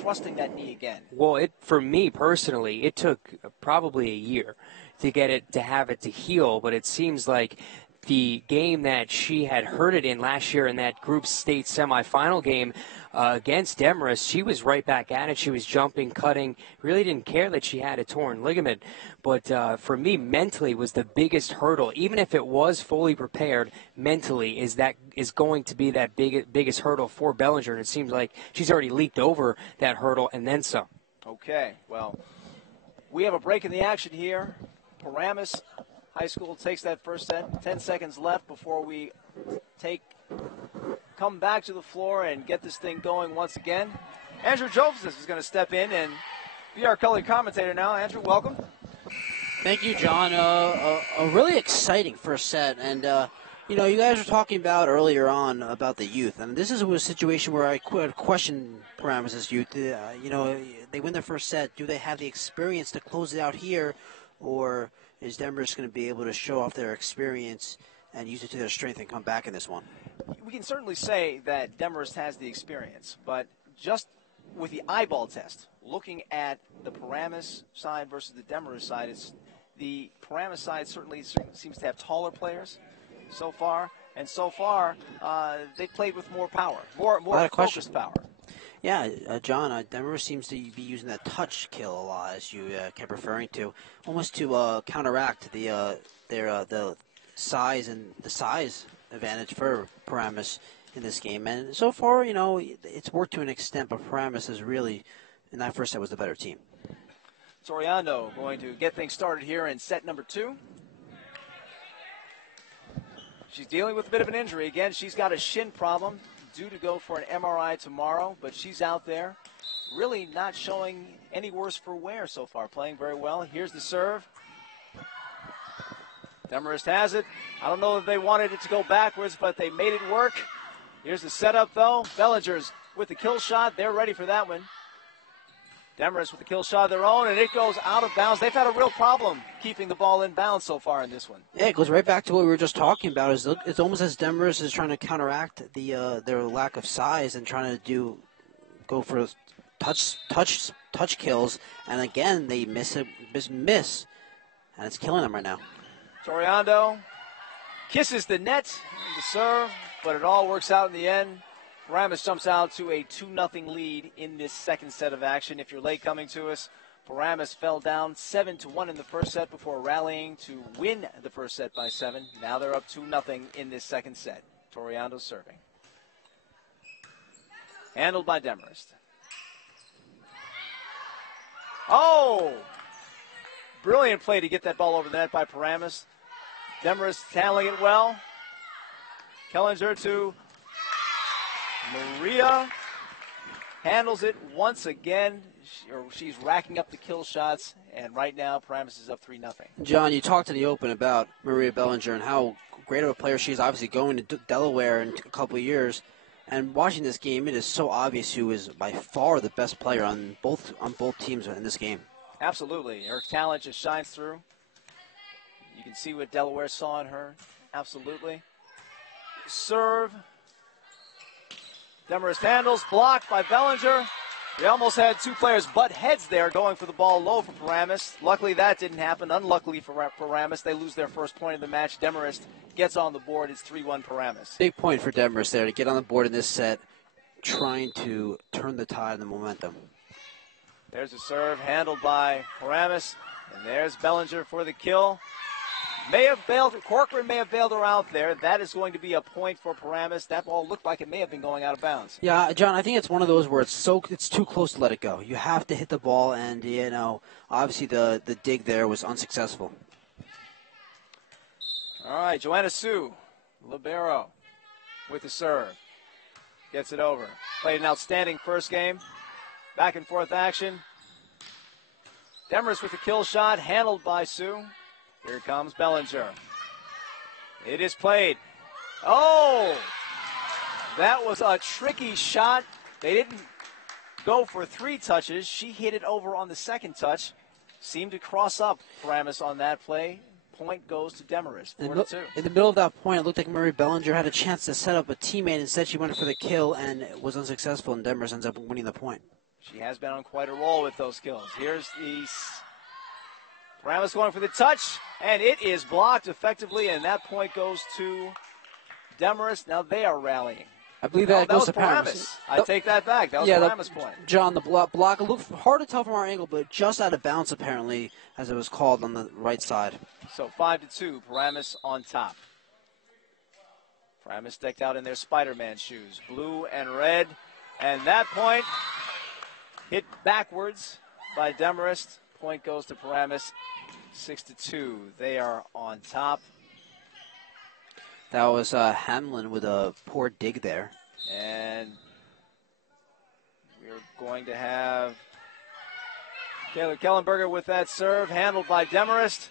trusting that knee again? Well, for me personally, it took probably a year to have it to heal. But it seems like the game that she had hurt it in last year in that group state semifinal game against Demarest, she was right back at it. She was jumping, cutting, really didn't care that she had a torn ligament. But for me, mentally was the biggest hurdle. Even if it was fully prepared, mentally is going to be that biggest hurdle for Bellinger. And it seems like she's already leaped over that hurdle and then some. Okay, well, we have a break in the action here. Paramus High School takes that first set. 10 seconds left before we come back to the floor and get this thing going once again. Andrew Joseph is going to step in and be our color commentator now. Andrew, welcome. Thank you, John. A really exciting first set. And, you guys were talking about earlier on about the youth. And this is a situation where I question Paramus' youth. They win their first set. Do they have the experience to close it out here? Or is Demarest going to be able to show off their experience and use it to their strength and come back in this one? We can certainly say that Demarest has the experience, but just with the eyeball test, looking at the Paramus side versus the Demarest side, the Paramus side certainly seems to have taller players so far, And so far, they've played with more power, more focused power. Yeah, John, Demarest seems to be using that touch kill a lot, as you kept referring to, almost to counteract the size advantage for Paramus in this game. And so far, it's worked to an extent, but Paramus is really, in that first set, was the better team. Toriano going to get things started here in set number 2. She's dealing with a bit of an injury. Again, she's got a shin problem, due to go for an MRI tomorrow, but she's out there really not showing any worse for wear so far, playing very well. Here's the serve. Demarest has it. I don't know if they wanted it to go backwards, but they made it work. Here's the setup, though. Bellinger's with the kill shot. They're ready for that one. Demarest with the kill shot of their own, and it goes out of bounds. They've had a real problem keeping the ball in bounds so far in this one. Yeah, it goes right back to what we were just talking about. It's almost as Demarest is trying to counteract their lack of size and trying to go for touch kills, and again they miss, and it's killing them right now. Toriano kisses the net in the serve, but it all works out in the end. Paramus jumps out to a 2-0 lead in this second set of action. If you're late coming to us, Paramus fell down 7-1 in the first set before rallying to win the first set by 7. Now they're up 2-0 in this second set. Toriano serving. Handled by Demarest. Oh! Brilliant play to get that ball over the net by Paramus. Demarest handling it well. Kellinger to Maria, handles it once again. She's racking up the kill shots, and right now Paramus is up 3-0. John, you talked in the open about Maria Bellinger and how great of a player she is, obviously going to Delaware in a couple of years. And watching this game, it is so obvious who is by far the best player on both teams in this game. Absolutely. Her talent just shines through. You can see what Delaware saw in her. Absolutely. Serve. Demarest handles, blocked by Bellinger. We almost had two players butt heads there going for the ball low for Paramus. Luckily that didn't happen. Unluckily for Paramus, they lose their first point of the match. Demarest gets on the board. It's 3-1 Paramus. Big point for Demarest there to get on the board in this set, trying to turn the tide and the momentum. There's a serve handled by Paramus, and there's Bellinger for the kill. Corcoran may have bailed her out there. That is going to be a point for Paramus. That ball looked like it may have been going out of bounds. Yeah, John, I think it's one of those where it's too close to let it go. You have to hit the ball, and obviously the dig there was unsuccessful. All right, Joanna Sue, libero, with the serve, gets it over. Played an outstanding first game. Back and forth action. Demarest with the kill shot, handled by Sue. Here comes Bellinger. It is played. Oh! That was a tricky shot. They didn't go for 3 touches. She hit it over on the second touch. Seemed to cross up Paramus on that play. Point goes to Demarest, 4-2. In the middle of that point, it looked like Marie Bellinger had a chance to set up a teammate. Instead, she went for the kill and was unsuccessful, and Demarest ends up winning the point. She has been on quite a roll with those kills. Here's the Paramus going for the touch, and it is blocked effectively, and that point goes to Demarest. Now they are rallying. I believe that goes was to Paramus. I take that back. That was Paramus' point. John, the block looked hard to tell from our angle, but just out of bounds apparently, as it was called on the right side. So 5-2, Paramus on top. Paramus decked out in their Spider-Man shoes, blue and red, and that point hit backwards by Demarest. Point goes to Paramus, 6-2. They are on top. That was Hamlin with a poor dig there. And we're going to have Taylor Kellenberger with that serve, handled by Demarest.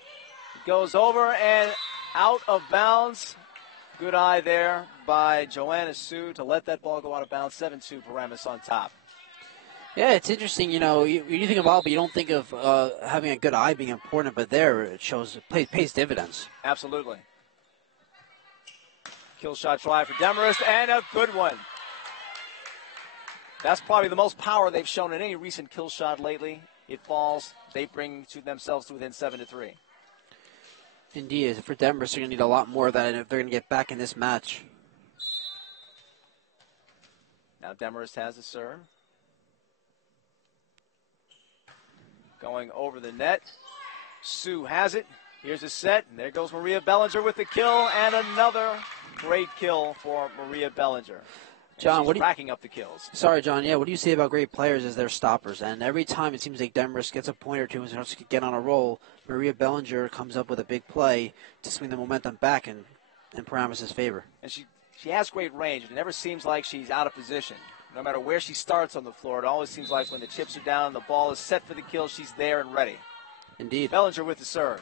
It goes over and out of bounds. Good eye there by Joanna Sue to let that ball go out of bounds. 7-2, Paramus on top. Yeah, it's interesting. You think of volleyball, you don't think of having a good eye being important, but there it shows it pays dividends. Absolutely. Kill shot try for Demarest, and a good one. That's probably the most power they've shown in any recent kill shot lately. It falls. They bring themselves to within 7-3. Indeed, for Demarest, they're going to need a lot more of that if they're going to get back in this match. Now Demarest has a serve. Going over the net. Sue has it. Here's a set, and there goes Maria Bellinger with the kill, and another great kill for Maria Bellinger. John, she's racking up the kills. Sorry, John. Yeah, what do you say about great players as their stoppers? And every time it seems like Demarest gets a point or two and starts to get on a roll, Maria Bellinger comes up with a big play to swing the momentum back in Paramus' favor. And she has great range. It never seems like she's out of position. No matter where she starts on the floor, it always seems like when the chips are down, the ball is set for the kill, she's there and ready. Indeed. Bellinger with the serve.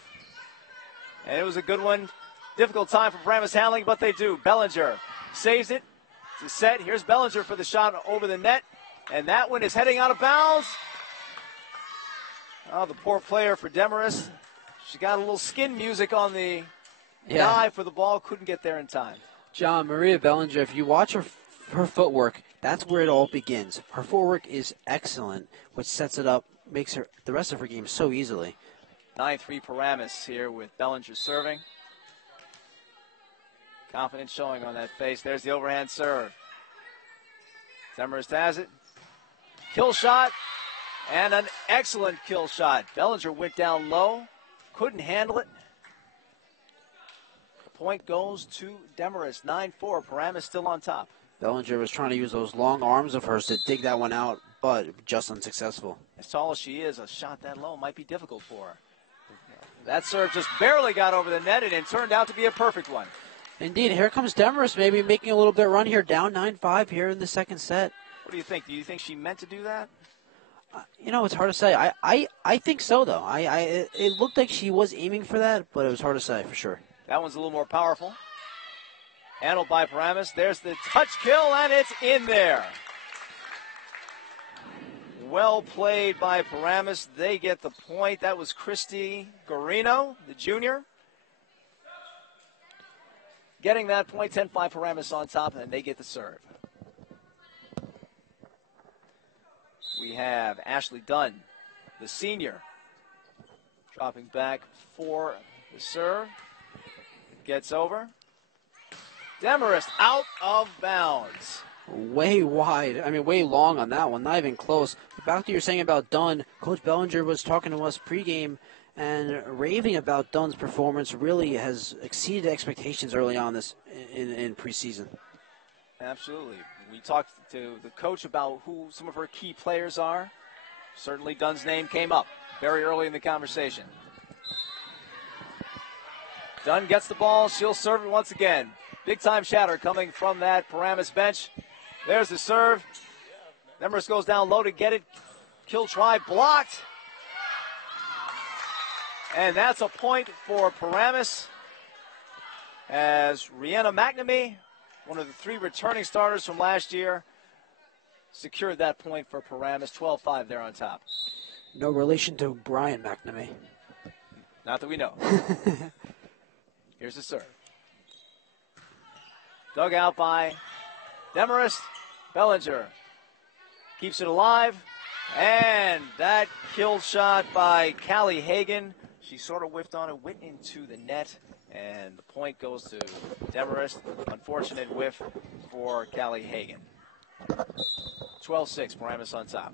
And it was a good one. Difficult time for Paramus handling, but they do. Bellinger saves it. It's a set. Here's Bellinger for the shot over the net. And that one is heading out of bounds. Oh, the poor player for Demarest. She got a little skin music on the dive for the ball. Couldn't get there in time. John, Maria Bellinger, if you watch her footwork, that's where it all begins. Her footwork is excellent, which sets it up, makes her the rest of her game so easily. 9-3 Paramus here with Bellinger serving. Confidence showing on that face. There's the overhand serve. Demarest has it. Kill shot, and an excellent kill shot. Bellinger went down low, couldn't handle it. The point goes to Demarest, 9-4. Paramus still on top. Bellinger was trying to use those long arms of hers to dig that one out, but just unsuccessful. As tall as she is, a shot that low might be difficult for her. That serve just barely got over the net, and it turned out to be a perfect one. Indeed, here comes Demarest, maybe making a little bit of run here, down 9-5 here in the second set. What do you think? Do you think she meant to do that? It's hard to say. I think so, though. It looked like she was aiming for that, but it was hard to say for sure. That one's a little more powerful. Handled by Paramus. There's the touch kill, and it's in there. Well played by Paramus. They get the point. That was Christy Garino, the junior. Getting that point, 10-5 Paramus on top, and they get the serve. We have Ashley Dunn, the senior, dropping back for the serve. Gets over. Demarest out of bounds. Way wide. Way long on that one. Not even close. Back to what you were saying about Dunn. Coach Bellinger was talking to us pregame and raving about Dunn's performance. Really has exceeded expectations early on this in preseason. Absolutely. We talked to the coach about who some of her key players are. Certainly Dunn's name came up very early in the conversation. Dunn gets the ball. She'll serve it once again. Big-time shatter coming from that Paramus bench. There's the serve. Demarest goes down low to get it. Kill try blocked. And that's a point for Paramus as Rihanna McNamee, one of the three returning starters from last year, secured that point for Paramus. 12-5 there on top. No relation to Brian McNamee. Not that we know. Here's the serve. Dug out by Demarest. Bellinger keeps it alive. And that kill shot by Callie Hagan. She sort of whiffed on it, went into the net, and the point goes to Demarest. Unfortunate whiff for Callie Hagan. 12-6, Paramus on top.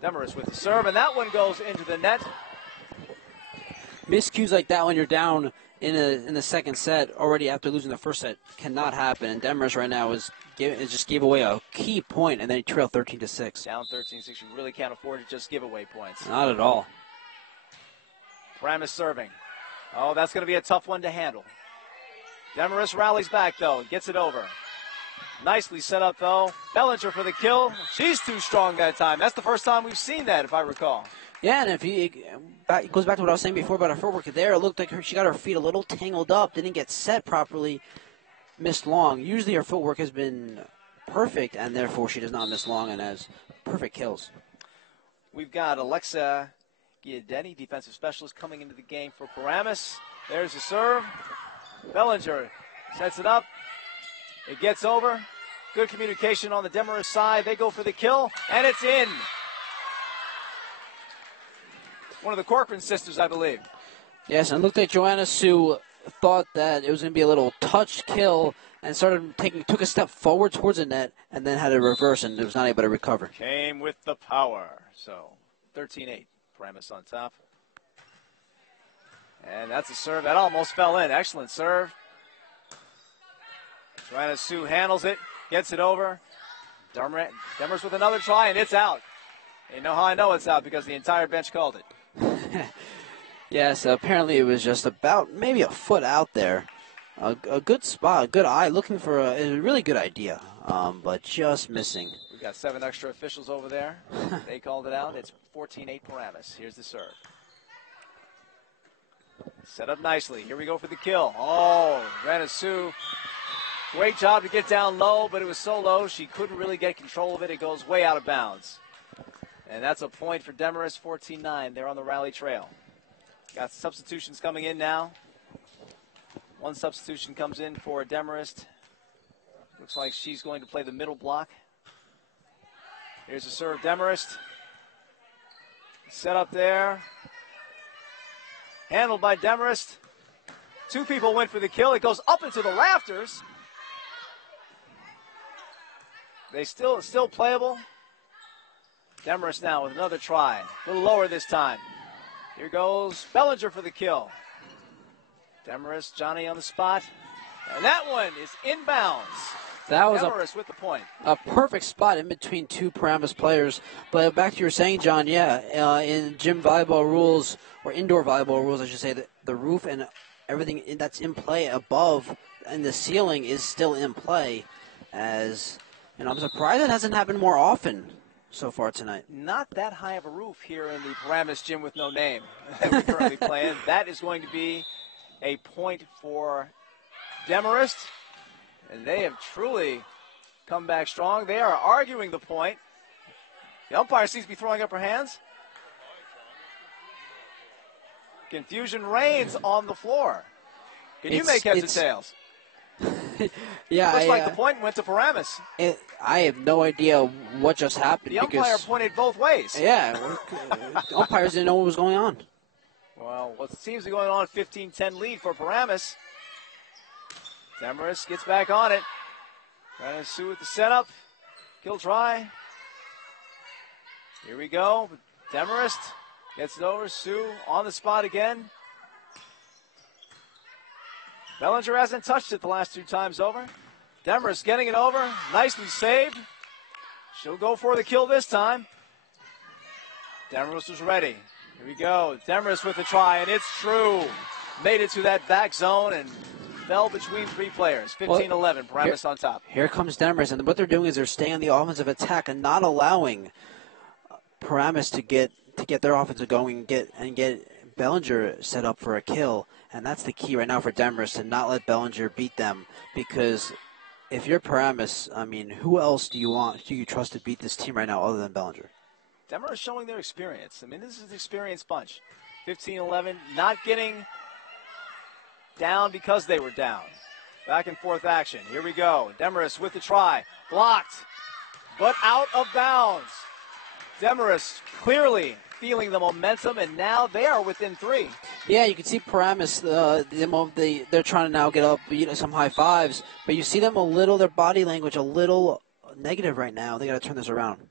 Demarest with the serve, and that one goes into the net. Miscues like that when you're down in the second set already after losing the first set cannot happen. And Demarest right now just gave away a key point, and then he trailed 13-6. Down 13-6. You really can't afford to just give away points. Not at all. Paramus serving. Oh, that's going to be a tough one to handle. Demarest rallies back, though, and gets it over. Nicely set up, though. Bellinger for the kill. She's too strong that time. That's the first time we've seen that, if I recall. Yeah, and it goes back to what I was saying before about her footwork there. It looked like she got her feet a little tangled up, didn't get set properly, missed long. Usually her footwork has been perfect, and therefore she does not miss long and has perfect kills. We've got Alexa Giadetti, defensive specialist, coming into the game for Paramus. There's the serve. Bellinger sets it up. It gets over. Good communication on the Demarest side. They go for the kill, and it's in. one of the Corcoran sisters, I believe. Yes, and it looked like Joanna Sue thought that it was going to be a little touch kill and took a step forward towards the net and then had a reverse and was not able to recover. Came with the power. So 13-8, Paramus on top. And that's a serve that almost fell in. Excellent serve. Joanna Sue handles it, gets it over. Demarest with another try, and it's out. You know how I know it's out? Because the entire bench called it. Yes, apparently it was just about maybe a foot out there. A good spot, a good eye, looking for a really good idea, but just missing. We've got 7 extra officials over there. They called it out. It's 14-8 Paramus. Here's the serve. Set up nicely. Here we go for the kill. Oh, Joanna Sue. Great job to get down low, but it was so low she couldn't really get control of it. It goes way out of bounds. And that's a point for Demarest, 14-9. They're on the rally trail. Got substitutions coming in now. One substitution comes in for Demarest. Looks like she's going to play the middle block. Here's a serve, Demarest. Set up there. Handled by Demarest. 2 people went for the kill. It goes up into the rafters. They still playable. Demarest now with another try. A little lower this time. Here goes Bellinger for the kill. Demarest, Johnny on the spot. And that one is inbounds. That was Demarest with the point. A perfect spot in between 2 Paramus players. But back to you were saying, John, in gym volleyball rules, or indoor volleyball rules, I should say, the roof and everything that's in play above and the ceiling is still in play. As, I'm surprised it hasn't happened more often so far tonight. Not that high of a roof here in the Paramus gym with no name that we currently play in. That is going to be a point for Demarest. And they have truly come back strong. They are arguing the point. The umpire seems to be throwing up her hands. Confusion reigns on the floor. Can you make heads or tails? Yeah, looks like the point went to Paramus. I have no idea what just happened. The umpire pointed both ways. Yeah, umpires didn't know what was going on. Well, what seems to be going on, 15-10 lead for Paramus. Demarest gets back on it. Trying to Sue with the setup. Kill try. Here we go. Demarest gets it over. Sue on the spot again. Bellinger hasn't touched it the last 2 times over. Demarest getting it over. Nicely saved. She'll go for the kill this time. Demarest was ready. Here we go. Demarest with the try, and it's true. Made it to that back zone and fell between 3 players. 15-11, Paramus on top. Here comes Demarest, and what they're doing is they're staying on the offensive attack and not allowing Paramus to get their offensive going and get Bellinger set up for a kill. And that's the key right now for Demarest, to not let Bellinger beat them. Because if you're Paramus, who else do you trust to beat this team right now other than Bellinger? Demarest showing their experience. This is an experienced bunch. 15-11, not getting down because they were down. Back and forth action. Here we go. Demarest with the try. Blocked, but out of bounds. Demarest clearly feeling the momentum, and now they are within 3. Yeah, you can see Paramus, they're trying to now get up, some high fives, but you see them their body language a little negative right now. They got to turn this around.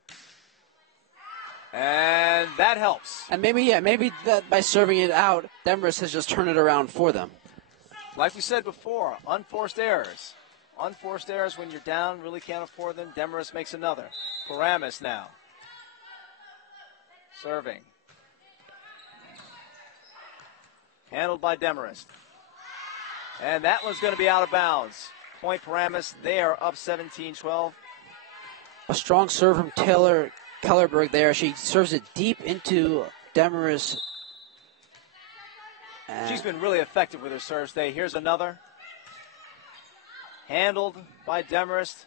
And that helps. And maybe that by serving it out, Demarest has just turned it around for them. Like we said before, unforced errors. Unforced errors when you're down, really can't afford them. Demarest makes another. Paramus now. Serving. Handled by Demarest. And that one's going to be out of bounds. Point Paramus. They are up 17-12. A strong serve from Taylor Kellerberg there. She serves it deep into Demarest. She's been really effective with her serves today. Here's another. Handled by Demarest.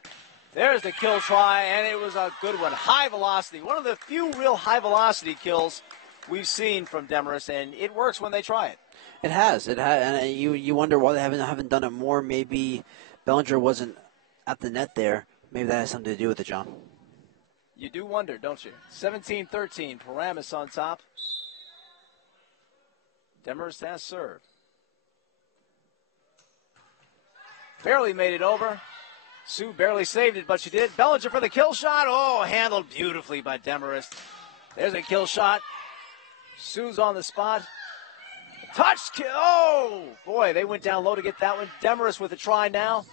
There's the kill try, and it was a good one. High velocity. One of the few real high velocity kills we've seen from Demarest, and it works when they try it. It has. And you wonder why they haven't done it more. Maybe Bellinger wasn't at the net there. Maybe that has something to do with it, John. You do wonder, don't you? 17-13, Paramus on top. Demarest has serve. Barely made it over. Sue barely saved it, but she did. Bellinger for the kill shot. Oh, handled beautifully by Demarest. There's a kill shot. Sue's on the spot. Touch kill. Oh, boy, they went down low to get that one. Demarest with a try now.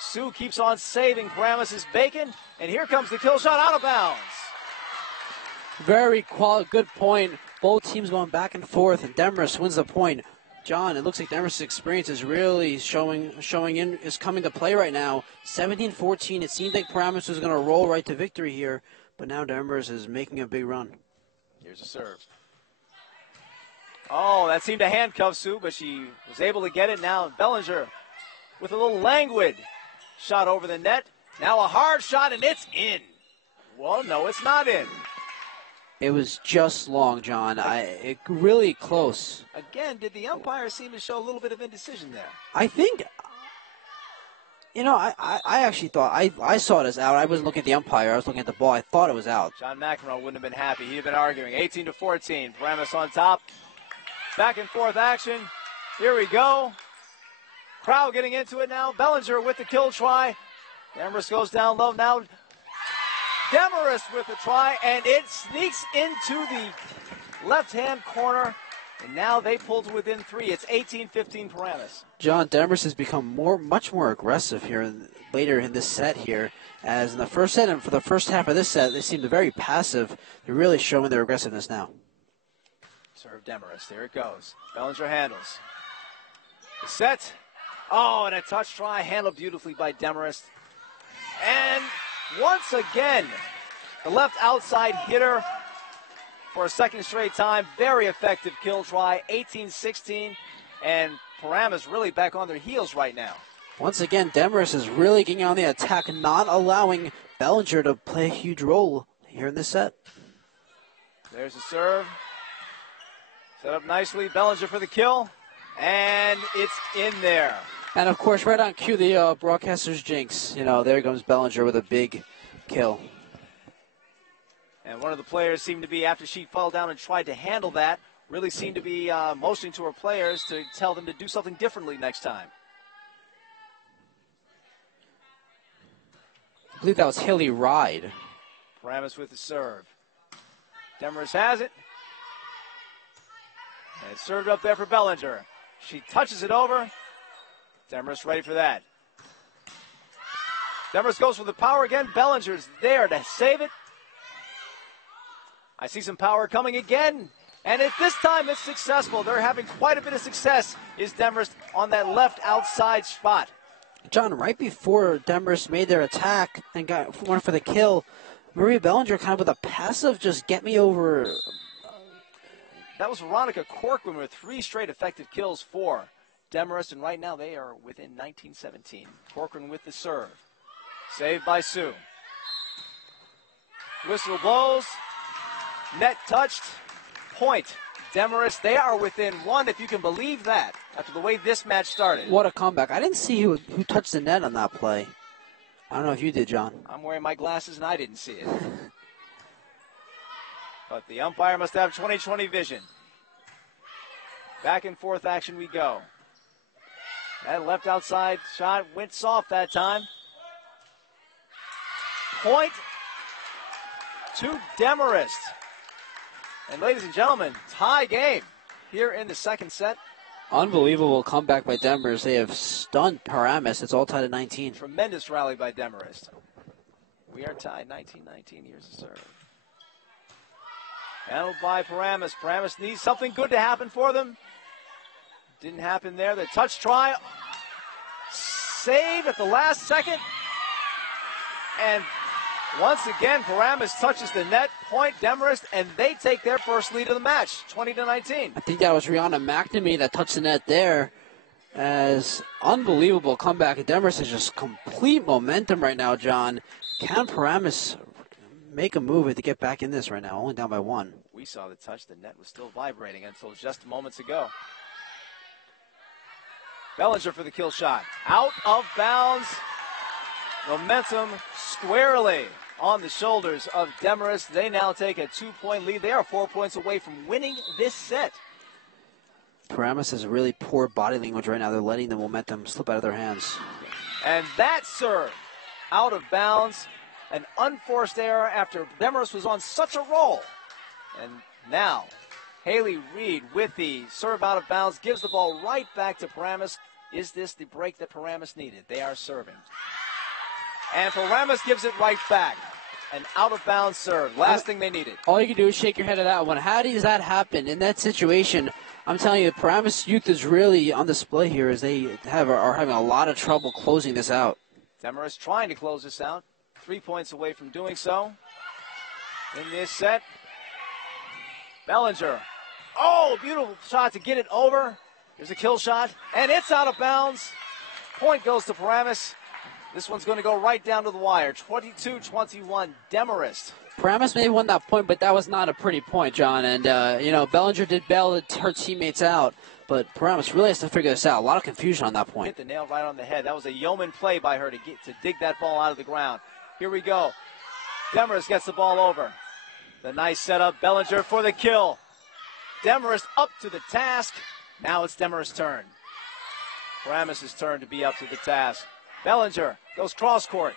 Sue keeps on saving Paramus' bacon. And here comes the kill shot out of bounds. Very good point. Both teams going back and forth, and Demarest wins the point. John, it looks like Demarest's experience is really is coming to play right now. 17-14. It seemed like Paramus was going to roll right to victory here, but now Demarest is making a big run. Here's a serve. Oh, that seemed to handcuff Sue, but she was able to get it. Now Bellinger with a little languid shot over the net. Now a hard shot, and it's in. Well, no, it's not in. It was just long, John. It really close. Again, did the umpire seem to show a little bit of indecision there? I think, I actually thought, I saw it as out. I wasn't looking at the umpire. I was looking at the ball. I thought it was out. John McEnroe wouldn't have been happy. He'd have been arguing. 18-14. Paramus on top. Back and forth action. Here we go. Crowd getting into it now. Bellinger with the kill try. Demarest goes down low now. Demarest with the try, and it sneaks into the left-hand corner, and now they pull to within 3. It's 18-15 Paramus. John, Demarest has become much more aggressive here later in this set here, as in the first set and for the first half of this set, they seemed very passive. They're really showing their aggressiveness now. Serve Demarest. There it goes. Bellinger handles. The set. Oh, and a touch try handled beautifully by Demarest. And once again, the left outside hitter for a second straight time. Very effective kill try, 18-16. And Paramus really back on their heels right now. Once again, Demarest is really getting on the attack, not allowing Bellinger to play a huge role here in this set. There's a serve. Set up nicely. Bellinger for the kill. And it's in there. And, of course, right on cue, the broadcaster's jinx. There comes Bellinger with a big kill. And one of the players seemed to be, after she fell down and tried to handle that, really seemed to be motioning to her players to tell them to do something differently next time. I believe that was Hilly Ride. Paramus with the serve. Demarest has it. And it's served up there for Bellinger. She touches it over. Demarest ready for that. Demarest goes for the power again. Bellinger's there to save it. I see some power coming again. And at this time, it's successful. They're having quite a bit of success, is Demarest on that left outside spot. John, right before Demarest made their attack and went for the kill, Maria Bellinger kind of with a passive, just get me over. That was Veronica Corcoran with 3 straight effective kills for Demarest, and right now they are within 19-17. Corcoran with the serve. Saved by Sue. Whistle blows. Net touched. Point. Demarest, they are within 1, if you can believe that, after the way this match started. What a comeback. I didn't see who touched the net on that play. I don't know if you did, John. I'm wearing my glasses, and I didn't see it. But the umpire must have 20/20 vision. Back and forth action we go. That left outside shot went soft that time. Point to Demarest. And ladies and gentlemen, tie game here in the second set. Unbelievable comeback by Demarest. They have stunned Paramus. It's all tied at 19. Tremendous rally by Demarest. We are tied 19-19. Here's a serve. Handled by Paramus. Paramus needs something good to happen for them. Didn't happen there. The touch try. Save at the last second. And once again, Paramus touches the net. Point Demarest, and they take their first lead of the match, 20-19. I think that was Rihanna McNamee that touched the net there. As unbelievable comeback. Demarest is just complete momentum right now, John. Can Paramus make a move to get back in this right now? Only down by 1. We saw the touch. The net was still vibrating until just moments ago. Bellinger for the kill shot. Out of bounds. Momentum squarely on the shoulders of Demarest. They now take a 2-point lead. They are 4 points away from winning this set. Paramus has really poor body language right now. They're letting the momentum slip out of their hands. And that serve out of bounds. An unforced error after Demarest was on such a roll. And now Haley Reed with the serve out of bounds gives the ball right back to Paramus. Is this the break that Paramus needed? They are serving. And Paramus gives it right back. An out-of-bounds serve. Last thing they needed. All you can do is shake your head at that one. How does that happen? In that situation, I'm telling you, Paramus youth is really on display here as they are having a lot of trouble closing this out. Demarest trying to close this out. 3 points away from doing so. In this set, Bellinger. Oh, beautiful shot to get it over. There's a kill shot, and it's out of bounds. Point goes to Paramus. This one's going to go right down to the wire. 22-21, Demarest. Paramus may have won that point, but that was not a pretty point, John. And, Bellinger did bail her teammates out, but Paramus really has to figure this out. A lot of confusion on that point. Hit the nail right on the head. That was a yeoman play by her to dig that ball out of the ground. Here we go. Demarest gets the ball over. The nice setup. Bellinger for the kill. Demarest up to the task. Now it's Demarest's turn. Paramus' turn to be up to the task. Bellinger goes cross court.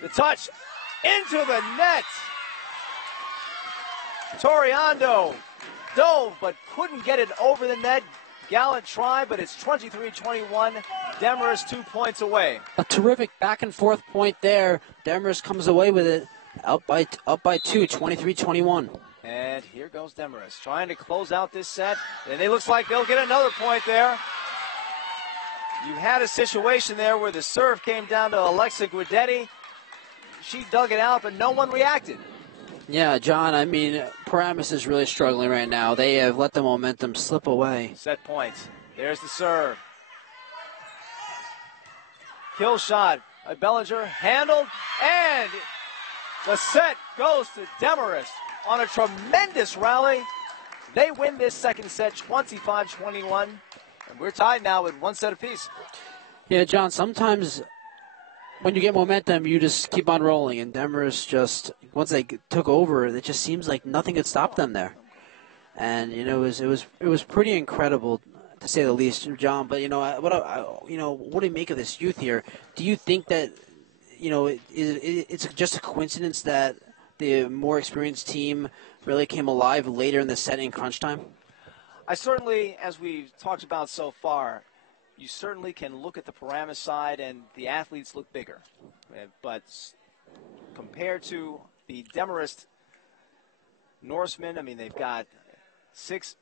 The touch into the net. Toriando dove but couldn't get it over the net. Gallant try, but it's 23-21. Demarest 2 points away. A terrific back and forth point there. Demarest comes away with it. Up by 2, 23-21. And here goes Demarest trying to close out this set. And it looks like they'll get another point there. You had a situation there where the serve came down to Alexa Guidetti. She dug it out, but no one reacted. Yeah, John, I mean, Paramus is really struggling right now. They have let the momentum slip away. Set points. There's the serve. Kill shot. Bellinger handled, and the set goes to Demarest on a tremendous rally. They win this second set 25-21. And we're tied now with one set apiece. Yeah, John, sometimes when you get momentum, you just keep on rolling. And Demarest just, once they took over, it just seems like nothing could stop them there. And, it was pretty incredible, to say the least, John. But, what do you make of this youth here? Do you think that, it's just a coincidence that the more experienced team really came alive later in the set in crunch time? I certainly, as we've talked about so far, you certainly can look at the Paramus side and the athletes look bigger. But compared to the Demarest Norsemen, I mean, they've got 6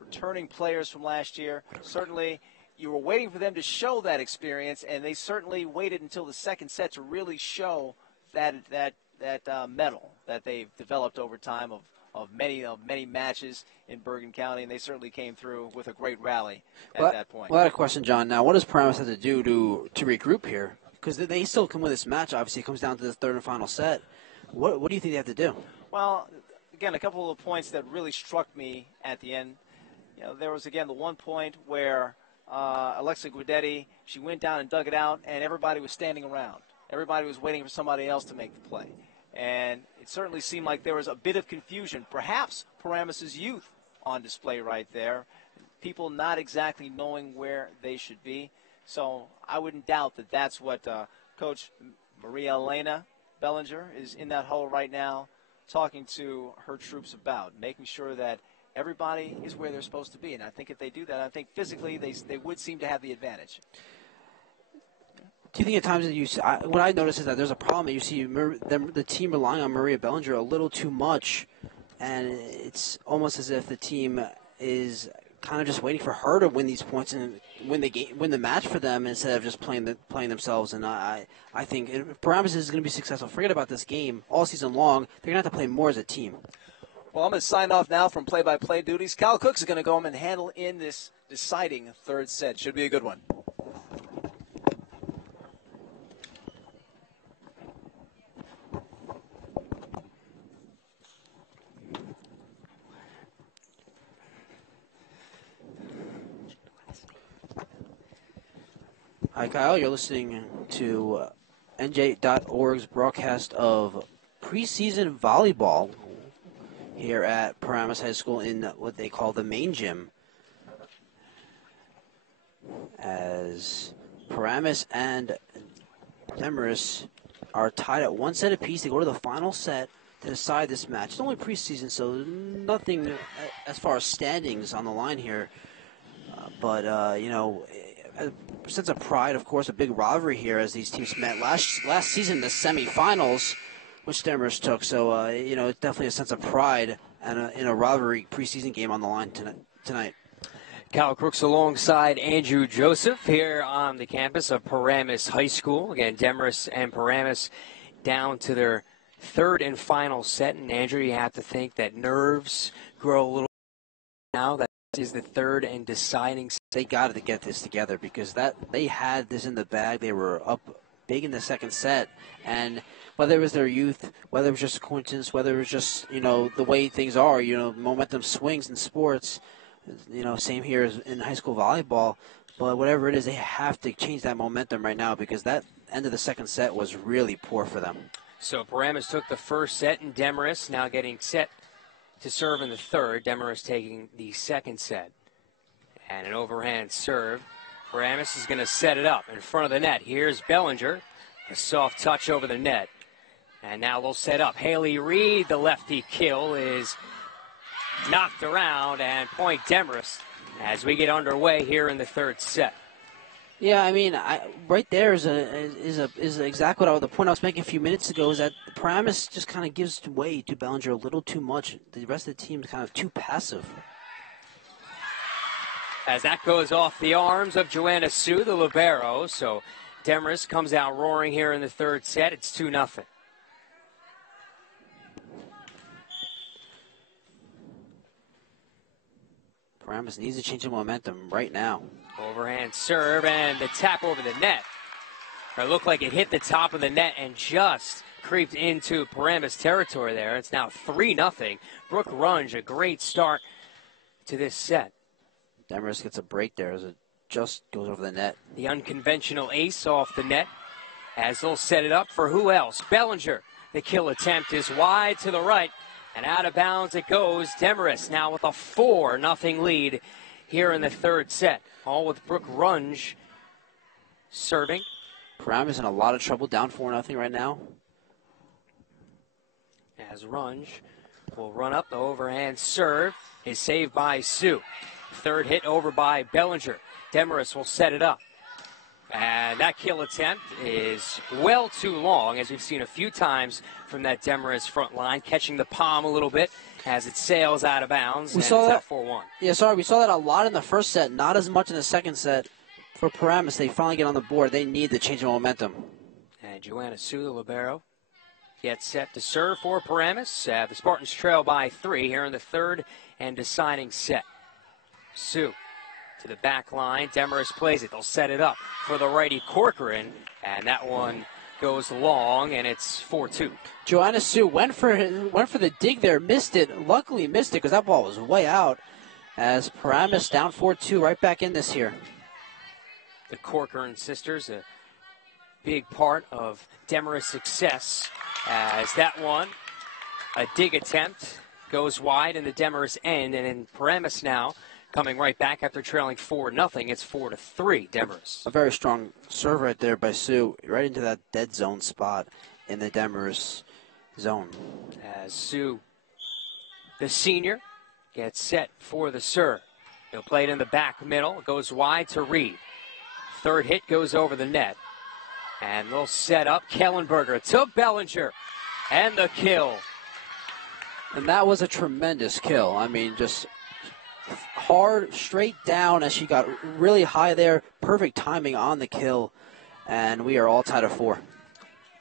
returning players from last year. Certainly, you were waiting for them to show that experience, and they certainly waited until the second set to really show that mettle that they've developed over time of many matches in Bergen County, and they certainly came through with a great rally at that point. Well, I had a question, John. Now, what does Paramus have to do to regroup here? Because they still can win this match. Obviously, it comes down to the third and final set. What do you think they have to do? Well, again, a couple of points that really struck me at the end. There was, again, the one point where Alexa Guidetti, she went down and dug it out, and everybody was standing around. Everybody was waiting for somebody else to make the play. And it certainly seemed like there was a bit of confusion, perhaps Paramus' youth on display right there, people not exactly knowing where they should be. So I wouldn't doubt that that's what Coach Maria Elena Bellinger is in that hole right now talking to her troops about, making sure that everybody is where they're supposed to be. And I think if they do that, I think physically they would seem to have the advantage. Do you think at times that what I notice is that there's a problem that you see the team relying on Maria Bellinger a little too much, and it's almost as if the team is kind of just waiting for her to win these points and win the match for them instead of just playing themselves. And I think if Paramus is going to be successful, forget about this game all season long. They're going to have to play more as a team. Well, I'm going to sign off now from play-by-play duties. Cal Cooks is going to go home and handle in this deciding third set. Should be a good one. Hi, Kyle. You're listening to NJ.ORG's broadcast of preseason volleyball. here at Paramus High School in what they call the main gym, as Paramus and Demarest are tied at 1 set apiece. They go to the final set to decide this match. It's only preseason, so nothing as far as standings on the line here. But a sense of pride, of course, a big rivalry here as these teams met last season in the semifinals, which Demarest took. So, it's definitely a sense of pride and in a rivalry preseason game on the line tonight. Kyle Crooks alongside Andrew Joseph here on the campus of Paramus High School. Again, Demarest and Paramus down to their third and final set. And Andrew, you have to think that nerves grow a little now. That is the third and deciding. They got to get this together because they had this in the bag. They were up big in the second set, and whether it was their youth, whether it was just a coincidence, whether it was just the way things are, momentum swings in sports. Same here as in high school volleyball. But whatever it is, they have to change that momentum right now because that end of the second set was really poor for them. So Paramus took the first set, and Demarest now getting set to serve in the third. Demarest taking the second set. And an overhand serve. Paramus is going to set it up in front of the net. Here's Bellinger. A soft touch over the net. And now they'll set up. Haley Reed, the lefty kill, is knocked around, and point Demarest as we get underway here in the third set. Yeah, I mean, right there is exactly what the point I was making a few minutes ago is that Paramus just kind of gives way to Bellinger a little too much. The rest of the team is kind of too passive. As that goes off the arms of Joanna Sue, the libero, so Demarest comes out roaring here in the third set. It's 2-0. Paramus needs to change the momentum right now. Overhand serve and the tap over the net. It looked like it hit the top of the net and just creeped into Paramus territory there. It's now 3-0. Brooke Runge, a great start to this set. Demarest gets a break there as it just goes over the net. The unconventional ace off the net as they'll set it up for who else? Bellinger. The kill attempt is wide to the right. And out of bounds it goes. Demarest now with a 4-0 lead here in the third set. All with Brooke Runge serving. Paramus in a lot of trouble, down 4-0 right now. As Runge will run up, the overhand serve is saved by Sue. Third hit over by Bellinger. Demarest will set it up. And that kill attempt is well too long, as we've seen a few times from that Demarest front line, catching the palm a little bit as it sails out of bounds. We saw that 4-1. Yeah, sorry, we saw that a lot in the first set, not as much in the second set. For Paramus, they finally get on the board. They need to change the momentum. And Joanna Sue, the libero, gets set to serve for Paramus. The Spartans trail by 3 here in the third and deciding set. Sue to the back line. Demarest plays it. They'll set it up for the righty Corcoran, and that one goes long, and it's 4-2. Joanna Sue went for the dig there, missed it. Luckily missed it because that ball was way out. As Paramus down 4-2, right back in this here. The Corcoran sisters, a big part of Demarest's success, as that one, a dig attempt, goes wide in the Demarest end, and in Paramus now coming right back after trailing 4-0. It's 4-3, Demarest. A very strong serve right there by Sue, right into that dead zone spot in the Demarest zone. As Sue, the senior, gets set for the serve. He'll play it in the back middle. It goes wide to Reed. Third hit goes over the net. And they'll set up Kellenberger to Bellinger. And the kill. And that was a tremendous kill. I mean, just hard, straight down as she got really high there. Perfect timing on the kill. And we are all tied at 4.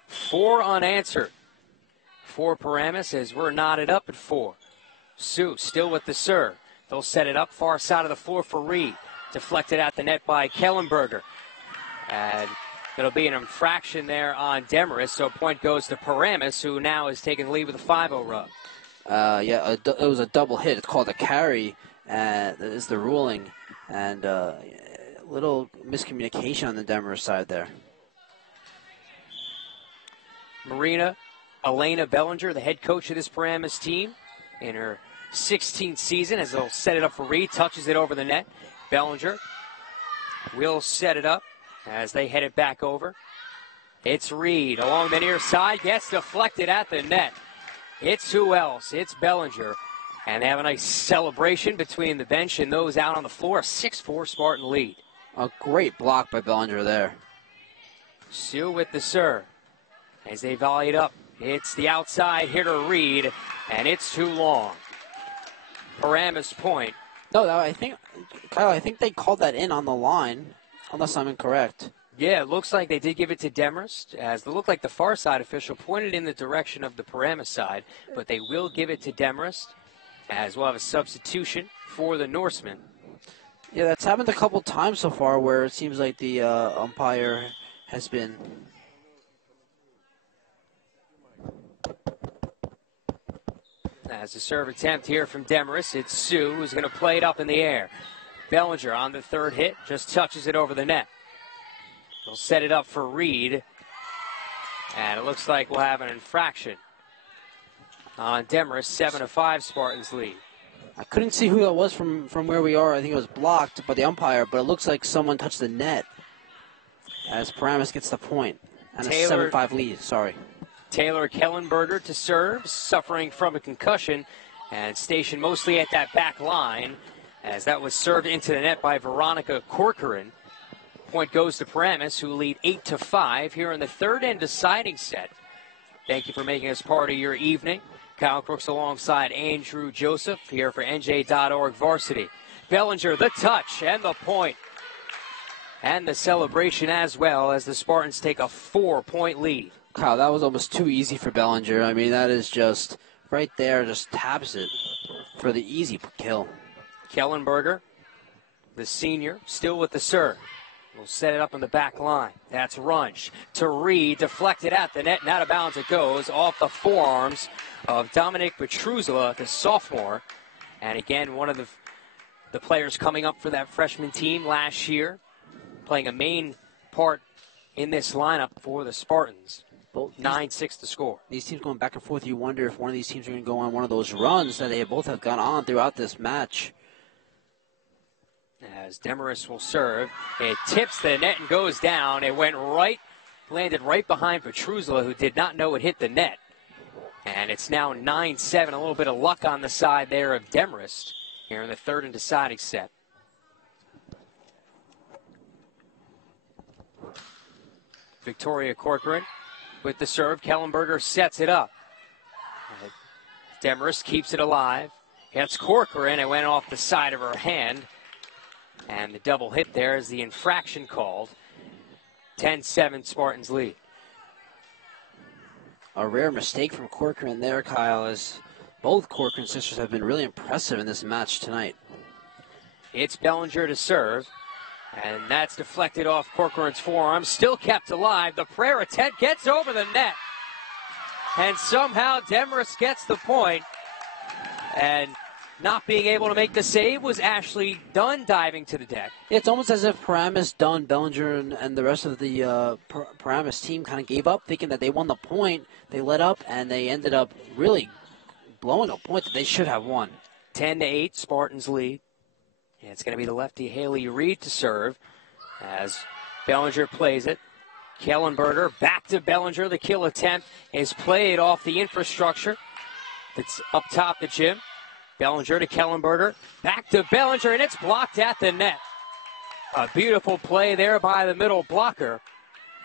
4 unanswered for Paramus as we're knotted up at 4. Sue still with the serve. They'll set it up far side of the floor for Reed. Deflected at the net by Kellenberger. And it'll be an infraction there on Demarest, so point goes to Paramus, who now is taking the lead with a 5-0 rub. It was a double hit. It's called a carry, is the ruling. And little miscommunication on the Demarest side there. Elena Bellinger, the head coach of this Paramus team, in her 16th season as they'll set it up for Reed. Touches it over the net. Bellinger will set it up as they head it back over. It's Reed along the near side. Gets deflected at the net. It's who else? It's Bellinger. And they have a nice celebration between the bench and those out on the floor. A 6-4 Spartan lead. A great block by Bellinger there. Sue with the serve. As they volley it up, it's the outside hitter Reed, and it's too long. Paramus point. No, Kyle, I think they called that in on the line, unless I'm incorrect. Yeah, it looks like they did give it to Demarest, as it looked like the far side official pointed in the direction of the Paramus side, but they will give it to Demarest, as we'll have a substitution for the Norsemen. Yeah, that's happened a couple times so far where it seems like the umpire has been... As a serve attempt here from Demarest, it's Sue who's going to play it up in the air. Bellinger on the third hit, just touches it over the net. They'll set it up for Reed, and it looks like we'll have an infraction on Demarest. 7-5 Spartans lead. I couldn't see who that was from where we are. I think it was blocked by the umpire, but it looks like someone touched the net as Paramus gets the point. And a 7-5 lead, sorry. Taylor Kellenberger to serve, suffering from a concussion, and stationed mostly at that back line, as that was served into the net by Veronica Corcoran. Point goes to Paramus, who lead 8-5 here in the third and deciding set. Thank you for making us part of your evening. Kyle Crooks alongside Andrew Joseph here for NJ.ORG Varsity. Bellinger, the touch, and the point. And the celebration as well, as the Spartans take a 4-point lead. Kyle, that was almost too easy for Bellinger. I mean, that is just right there, just taps it for the easy kill. Kellenberger, the senior, still with the serve. We'll set it up on the back line. That's Runge to Reed, deflected at the net, and out of bounds it goes, off the forearms of Dominic Petruzza, the sophomore. And again, one of the players coming up for that freshman team last year, playing a main part in this lineup for the Spartans. 9-6 to score. These teams going back and forth, you wonder if one of these teams are going to go on one of those runs that they both have gone on throughout this match. As Demarest will serve, it tips the net and goes down. It landed right behind Petruzza, who did not know it hit the net. And it's now 9-7, a little bit of luck on the side there of Demarest here in the third and deciding set. Victoria Corcoran with the serve. Kellenberger sets it up. Demarest keeps it alive. It's Corcoran. It went off the side of her hand. And the double hit there is the infraction called. 10-7 Spartans lead. A rare mistake from Corcoran there, Kyle, as both Corcoran sisters have been really impressive in this match tonight. It's Bellinger to serve. And that's deflected off Corcoran's forearm. Still kept alive. The prayer attempt gets over the net. And somehow Demarest gets the point. And not being able to make the save was Ashley Dunn diving to the deck. It's almost as if Paramus, Dunn, Bellinger, and the rest of the Paramus team kind of gave up, thinking that they won the point. They let up, and they ended up really blowing a point that they should have won. 10-8, Spartans lead. And it's going to be the lefty Haley Reed to serve as Bellinger plays it. Kellenberger back to Bellinger. The kill attempt is played off the infrastructure that's up top the gym. Bellinger to Kellenberger. Back to Bellinger, and it's blocked at the net. A beautiful play there by the middle blocker.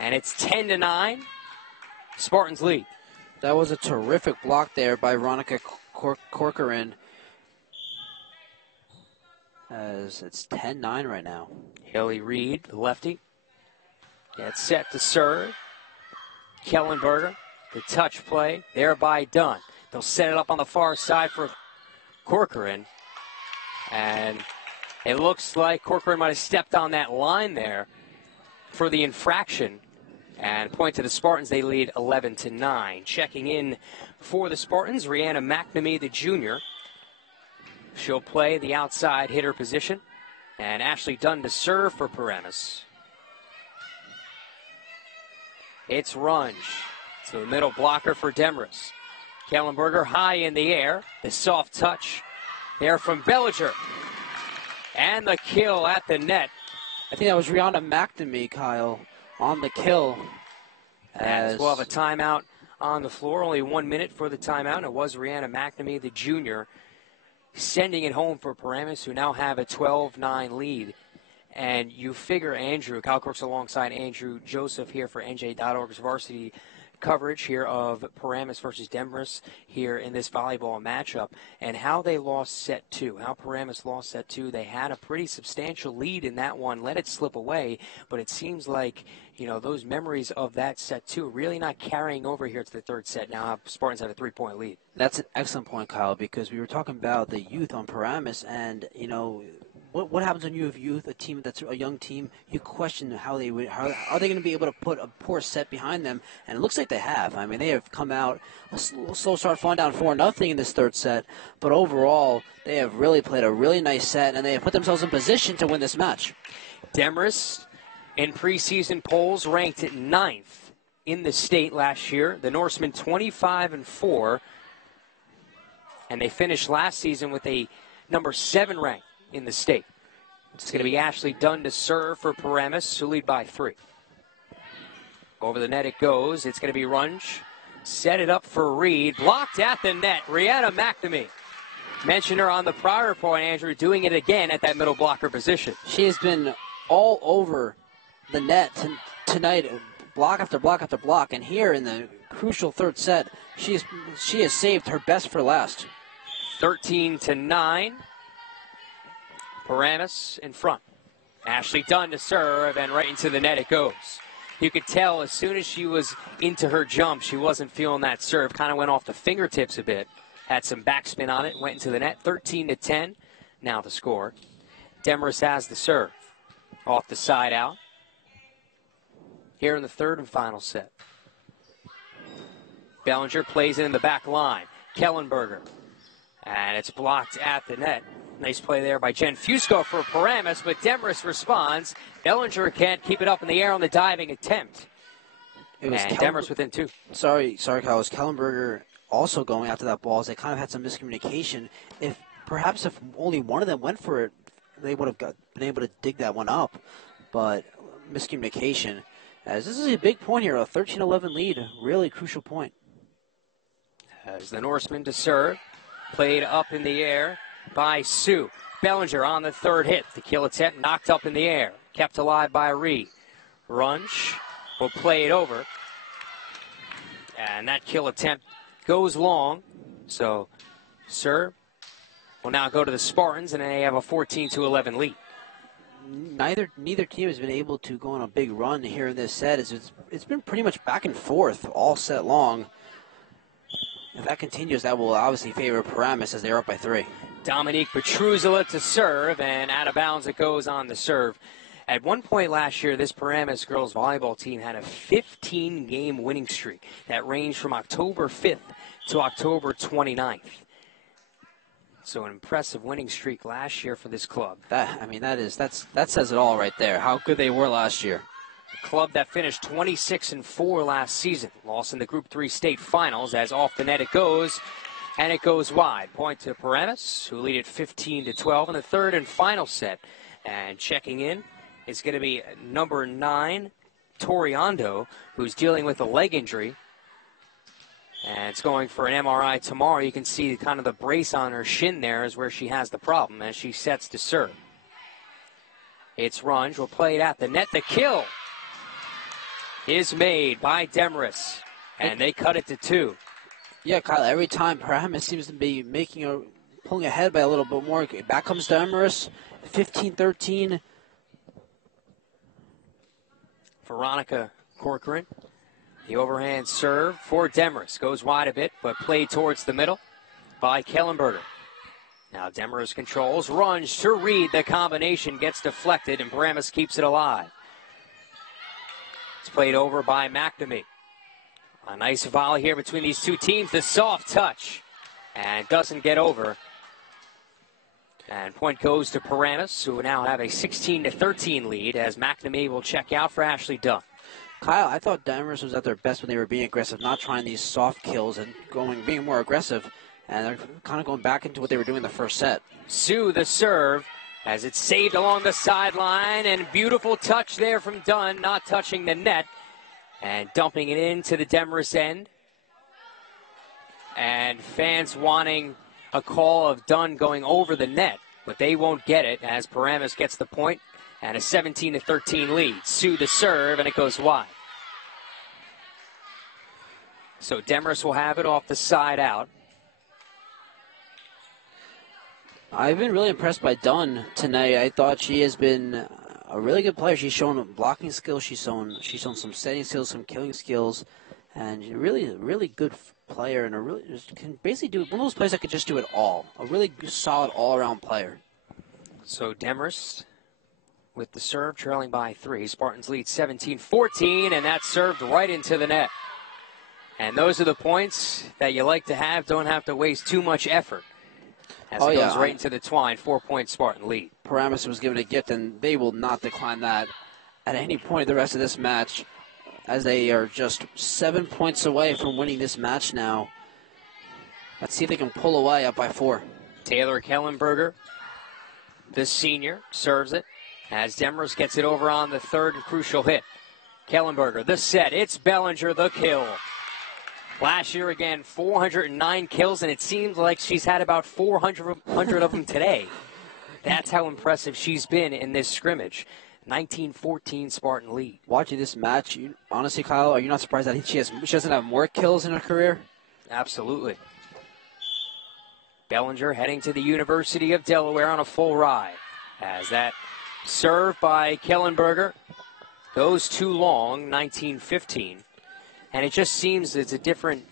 And it's 10-9. Spartans lead. That was a terrific block there by Veronica Corcoran. As it's 10-9 right now. Haley Reed, the lefty. Gets set to serve. Kellenberger, the touch play, there by Dunn. They'll set it up on the far side for Corcoran. And it looks like Corcoran might have stepped on that line there for the infraction. And point to the Spartans, they lead 11-9. Checking in for the Spartans, Rihanna McNamee, the junior. She'll play the outside hitter position. And Ashley Dunn to serve for Paramus. It's Runge. To the middle blocker for Demarest. Kellenberger high in the air. The soft touch there from Bellinger. And the kill at the net. I think that was Rihanna McNamee, Kyle, on the kill. As we'll have a timeout on the floor. Only 1 minute for the timeout. It was Rihanna McNamee, the junior, sending it home for Paramus, who now have a 12-9 lead. And you figure Andrew, Kyle Crooks alongside Andrew Joseph here for NJ.ORG's varsity coverage here of Paramus versus Demarest here in this volleyball matchup, and how they lost set 2, how Paramus lost set 2. They had a pretty substantial lead in that one, let it slip away, but it seems like, you know, those memories of that set 2 really not carrying over here to the third set. Now Spartans have a 3-point lead. That's an excellent point, Kyle, because we were talking about the youth on Paramus, and, you know, what happens when you have youth, a team that's a young team? You question how are they going to be able to put a poor set behind them, and it looks like they have. I mean, they have come out a slow start, falling down 4-0 in this third set, but overall they have really played a really nice set, and they have put themselves in position to win this match. Demarest in preseason polls ranked at 9th in the state last year. The Norsemen 25-4, and they finished last season with a number 7 rank in the state. It's going to be Ashley Dunn to serve for Paramus, who lead by 3. Over the net it goes. It's going to be Runge. Set it up for Reed. Blocked at the net. Rihanna McNamee. Mentioned her on the prior point, Andrew, doing it again at that middle blocker position. She has been all over the net tonight, block after block after block. And here in the crucial third set, she has saved her best for last. 13-9. Paramus in front. Ashley Dunn to serve, and right into the net it goes. You could tell as soon as she was into her jump, she wasn't feeling that serve. Kind of went off the fingertips a bit. Had some backspin on it, went into the net. 13-10. Now the score. Demarest has the serve. Off the side out. Here in the third and final set. Bellinger plays it in the back line. Kellenberger. And it's blocked at the net. Nice play there by Jen Fusco for Paramus, but Demarest responds. Bellinger can't keep it up in the air on the diving attempt. And Demarest within 2. Sorry, Kyle. It was Kellenberger also going after that ball, as they kind of had some miscommunication. Perhaps if only one of them went for it, they would have been able to dig that one up. But miscommunication, as this is a big point here, a 13-11 lead, really crucial point. As the Norseman to serve, played up in the air by Sue. Bellinger on the third hit. The kill attempt knocked up in the air. Kept alive by Reed. Runge will play it over. And that kill attempt goes long. So serve will now go to the Spartans, and they have a 14-11 lead. Neither team has been able to go on a big run here in this set. It's been pretty much back and forth all set long. If that continues, that will obviously favor Paramus as they're up by 3. Dominique Petruzela to serve, and out of bounds it goes on the serve. At one point last year, this Paramus girls volleyball team had a 15-game winning streak that ranged from October 5th to October 29th. So an impressive winning streak last year for this club. That says it all right there. How good they were last year. A club that finished 26-4 last season, lost in the Group 3 state finals. As off the net it goes. And it goes wide. Point to Paramus, who lead at 15-12 in the third and final set. And checking in is going to be number 9, Toriando, who's dealing with a leg injury. And it's going for an MRI tomorrow. You can see kind of the brace on her shin there is where she has the problem as she sets to serve. It's Runge. Will play it at the net. The kill is made by Demarest. And they cut it to 2. Yeah, Kyle, every time Paramus seems to be pulling ahead by a little bit more. Back comes Demarest, 15-13. Veronica Corcoran, the overhand serve for Demarest. Goes wide a bit, but played towards the middle by Kellenberger. Now Demarest controls, runs to Reed. The combination gets deflected, and Paramus keeps it alive. It's played over by McNamee. A nice volley here between these two teams. The soft touch. And doesn't get over. And point goes to Paramus, who now have a 16-13 lead as McNamee will check out for Ashley Dunn. Kyle, I thought Demarest was at their best when they were being aggressive, not trying these soft kills and being more aggressive. And they're kind of going back into what they were doing in the first set. Sue, the serve, as it's saved along the sideline, and beautiful touch there from Dunn, not touching the net, and dumping it into the Demarest end. And fans wanting a call of Dunn going over the net, but they won't get it as Paramus gets the point and a 17-13 lead. Sue, the serve, and it goes wide. So Demarest will have it off the side out. I've been really impressed by Dunn tonight. I thought she has been a really good player. She's shown blocking skills. She's shown some setting skills, some killing skills, and really good player. And can basically do one of those players that could just do it all. A really solid all-around player. So Demarest with the serve, trailing by 3. Spartans lead 17-14, and that's served right into the net. And those are the points that you like to have. Don't have to waste too much effort. As it goes right into the twine, 4-point Spartan lead. Paramus was given a gift, and they will not decline that at any point the rest of this match, as they are just 7 points away from winning this match now. Let's see if they can pull away up by 4. Taylor Kellenberger, the senior, serves it as Demarest gets it over on the third and crucial hit. Kellenberger, the set. It's Bellinger, the kill. Last year, again, 409 kills, and it seems like she's had about 400 of them today. That's how impressive she's been in this scrimmage. 19-14 Spartan lead. Watching this match, honestly, Kyle, are you not surprised that she doesn't have more kills in her career? Absolutely. Bellinger heading to the University of Delaware on a full ride. As that serve by Kellenberger goes too long, 19-15. And it just seems it's a different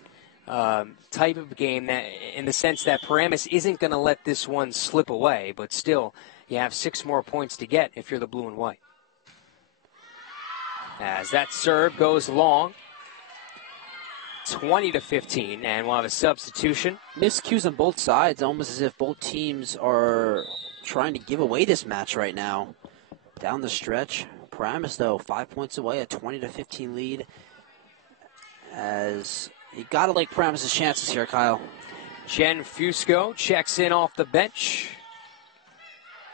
type of game that, in the sense that Paramus isn't going to let this one slip away, but still, you have 6 more points to get if you're the blue and white. As that serve goes long, 20-15, and we'll have a substitution. Miscues on both sides, almost as if both teams are trying to give away this match right now. Down the stretch, Paramus, though, 5 points away, a 20-15 lead. As you got to like Paramus' chances here, Kyle. Jen Fusco checks in off the bench.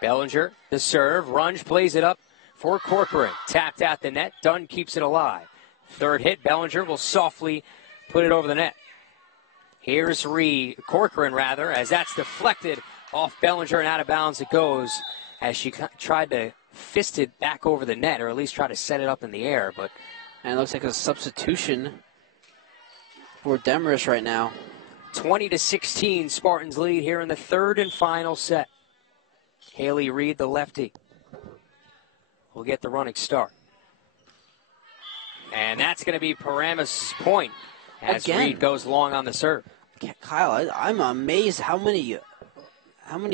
Bellinger, the serve. Runge plays it up for Corcoran. Tapped at the net. Dunn keeps it alive. Third hit. Bellinger will softly put it over the net. Here's Corcoran, as that's deflected off Bellinger and out of bounds it goes, as she tried to fist it back over the net, or at least try to set it up in the air. And it looks like a substitution for Demarest right now. 20-16 Spartans lead here in the third and final set. Haley Reed, the lefty, will get the running start. And that's going to be Paramus' point as Reed goes long on the serve. Kyle, I'm amazed how many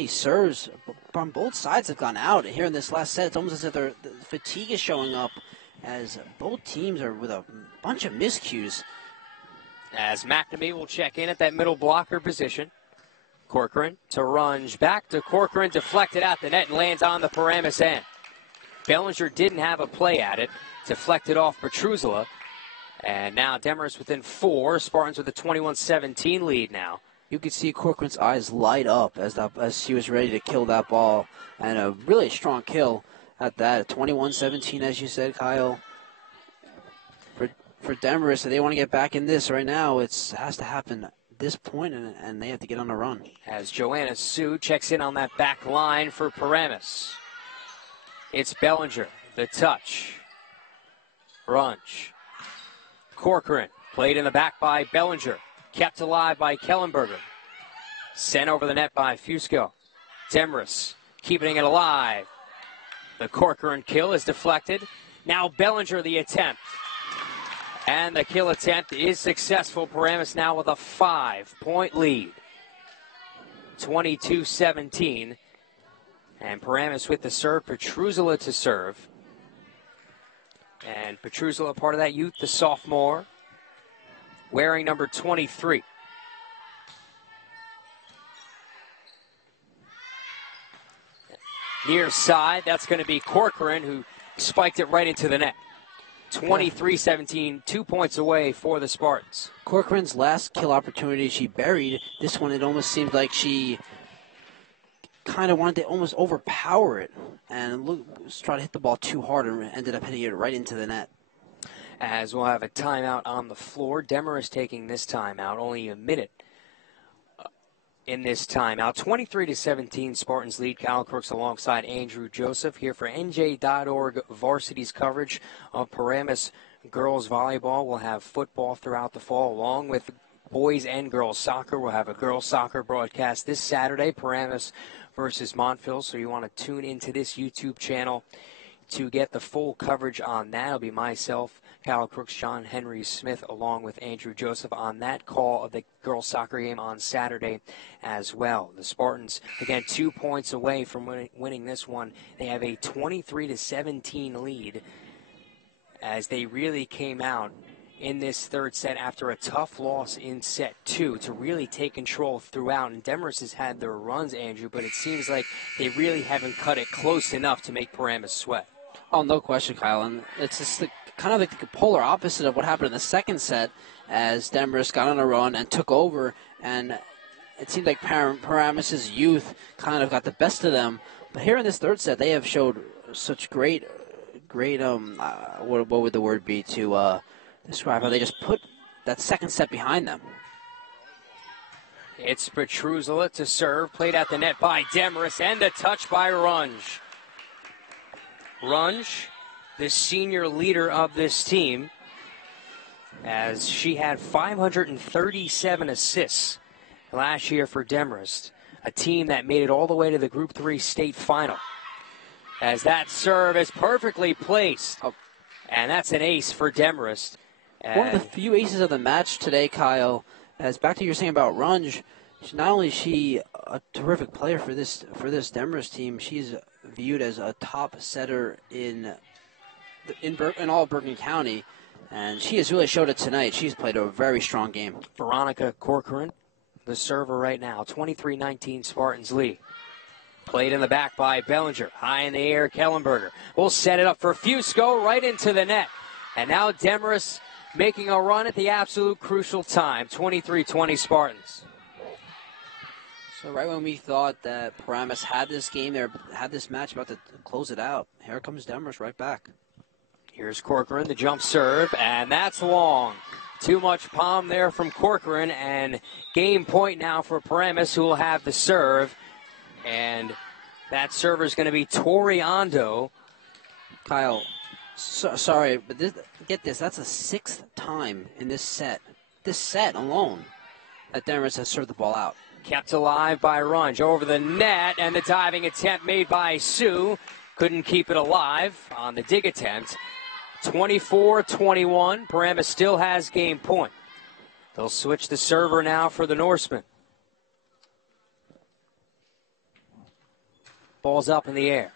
serves from both sides have gone out here in this last set. It's almost as if the fatigue is showing up, as both teams are with a bunch of miscues. As McNamee will check in at that middle blocker position. Corcoran to Runge. Back to Corcoran, deflected at the net and lands on the Paramus end. Bellinger didn't have a play at it. Deflected off Petruzela. And now Demarest within 4. Spartans with a 21-17 lead now. You could see Corcoran's eyes light up as she was ready to kill that ball. And a really strong kill at that. 21-17, as you said, Kyle. For Demarest, if they want to get back in this right now, it has to happen at this point, and they have to get on a run. As Joanna Sue checks in on that back line for Paramus. It's Bellinger, the touch. Runge. Corcoran, played in the back by Bellinger. Kept alive by Kellenberger. Sent over the net by Fusco. Demarest keeping it alive. The Corcoran kill is deflected. Now Bellinger the attempt. And the kill attempt is successful. Paramus now with a 5-point lead. 22-17. And Paramus with the serve. Petruzela to serve. And Petruzela, part of that youth, the sophomore, wearing number 23. Near side, that's going to be Corcoran, who spiked it right into the net. 23-17, 2 points away for the Spartans. Corcoran's last kill opportunity, she buried. This one, it almost seemed like she kind of wanted to almost overpower it and try to hit the ball too hard and ended up hitting it right into the net. As we'll have a timeout on the floor. Demarest taking this timeout, only a minute in this timeout. 23-17, Spartans lead. Kyle Crooks alongside Andrew Joseph here for NJ.ORG Varsity's coverage of Paramus girls volleyball. We'll have football throughout the fall along with boys and girls soccer. We'll have a girls soccer broadcast this Saturday, Paramus versus Montville. So you want to tune into this YouTube channel to get the full coverage on that. It'll be myself, Kyle Crooks, John Henry Smith, along with Andrew Joseph on that call of the girls soccer game on Saturday as well. The Spartans, again, 2 points away from winning this one. They have a 23-17 lead as they really came out in this third set after a tough loss in set 2 to really take control throughout. And Demarest has had their runs, Andrew, but it seems like they really haven't cut it close enough to make Paramus sweat. Oh, no question, Kyle. And it's just kind of like the polar opposite of what happened in the second set as Demarest got on a run and took over. And it seemed like Paramus' youth kind of got the best of them. But here in this third set, they have showed such great, what would the word be to describe how they just put that second set behind them. It's Petruzela to serve, played at the net by Demarest, and a touch by Runge. Runge, the senior leader of this team, as she had 537 assists last year for Demarest, a team that made it all the way to the Group 3 state final. As that serve is perfectly placed, and that's an ace for Demarest. One of the few aces of the match today, Kyle, as back to your saying about Runge, not only is she a terrific player for this Demarest team, she's viewed as a top setter in all Bergen County, and she has really showed it tonight. She's played a very strong game. Veronica Corcoran, the server right now, 23-19 Spartans lead. Played in the back by Bellinger. High in the air, Kellenberger will set it up for Fusco right into the net. And now Demarest making a run at the absolute crucial time, 23-20 Spartans. So right when we thought that Paramus had this game, had this match about to close it out, here comes Demarest right back. Here's Corcoran, the jump serve, and that's long. Too much palm there from Corcoran, and game point now for Paramus, who will have the serve. And that server is going to be Tori Ondo. Kyle, sorry, but get this. That's the sixth time in this set alone, that Demarest has served the ball out. Kept alive by Runge over the net, and the diving attempt made by Sue. Couldn't keep it alive on the dig attempt. 24-21. Paramus still has game point. They'll switch the server now for the Norsemen. Ball's up in the air.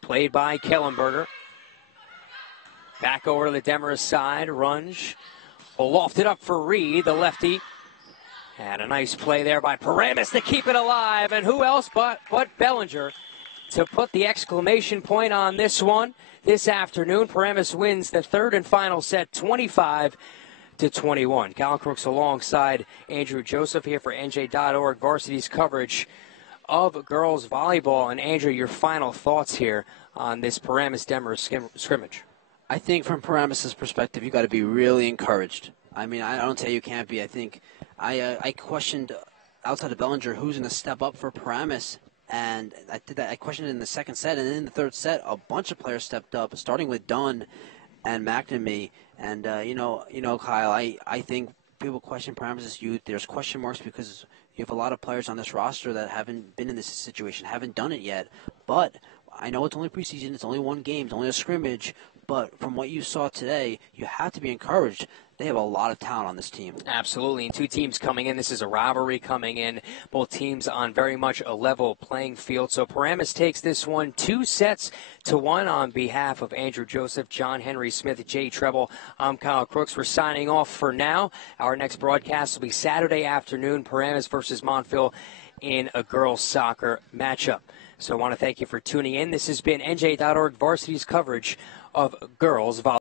Played by Kellenberger. Back over to the Demarest side. Runge will loft it up for Reed, the lefty. And a nice play there by Paramus to keep it alive. And who else but Bellinger to put the exclamation point on this one this afternoon. Paramus wins the third and final set, 25-21. Cal Crooks alongside Andrew Joseph here for NJ.ORG Varsity's coverage of girls volleyball. And Andrew, your final thoughts here on this Paramus-Demarest scrimmage. I think from Paramus' perspective, you got to be really encouraged. I mean, I don't say you can't be. I think I questioned outside of Bellinger who's going to step up for Paramus, and I did that. I questioned it in the second set, and then in the third set, a bunch of players stepped up, starting with Dunn and McNamee. And you know, Kyle, I think people question Paramus' youth. There's question marks because you have a lot of players on this roster that haven't been in this situation, haven't done it yet. But I know it's only preseason, it's only one game, it's only a scrimmage. But from what you saw today, you have to be encouraged. They have a lot of talent on this team. Absolutely, and two teams coming in. This is a rivalry coming in. Both teams on very much a level playing field. So Paramus takes this one 2-1 on behalf of Andrew Joseph, John Henry Smith, Jay Treble. I'm Kyle Crooks. We're signing off for now. Our next broadcast will be Saturday afternoon, Paramus versus Montville in a girls soccer matchup. So I want to thank you for tuning in. This has been NJ.ORG Varsity's coverage of girls volleyball.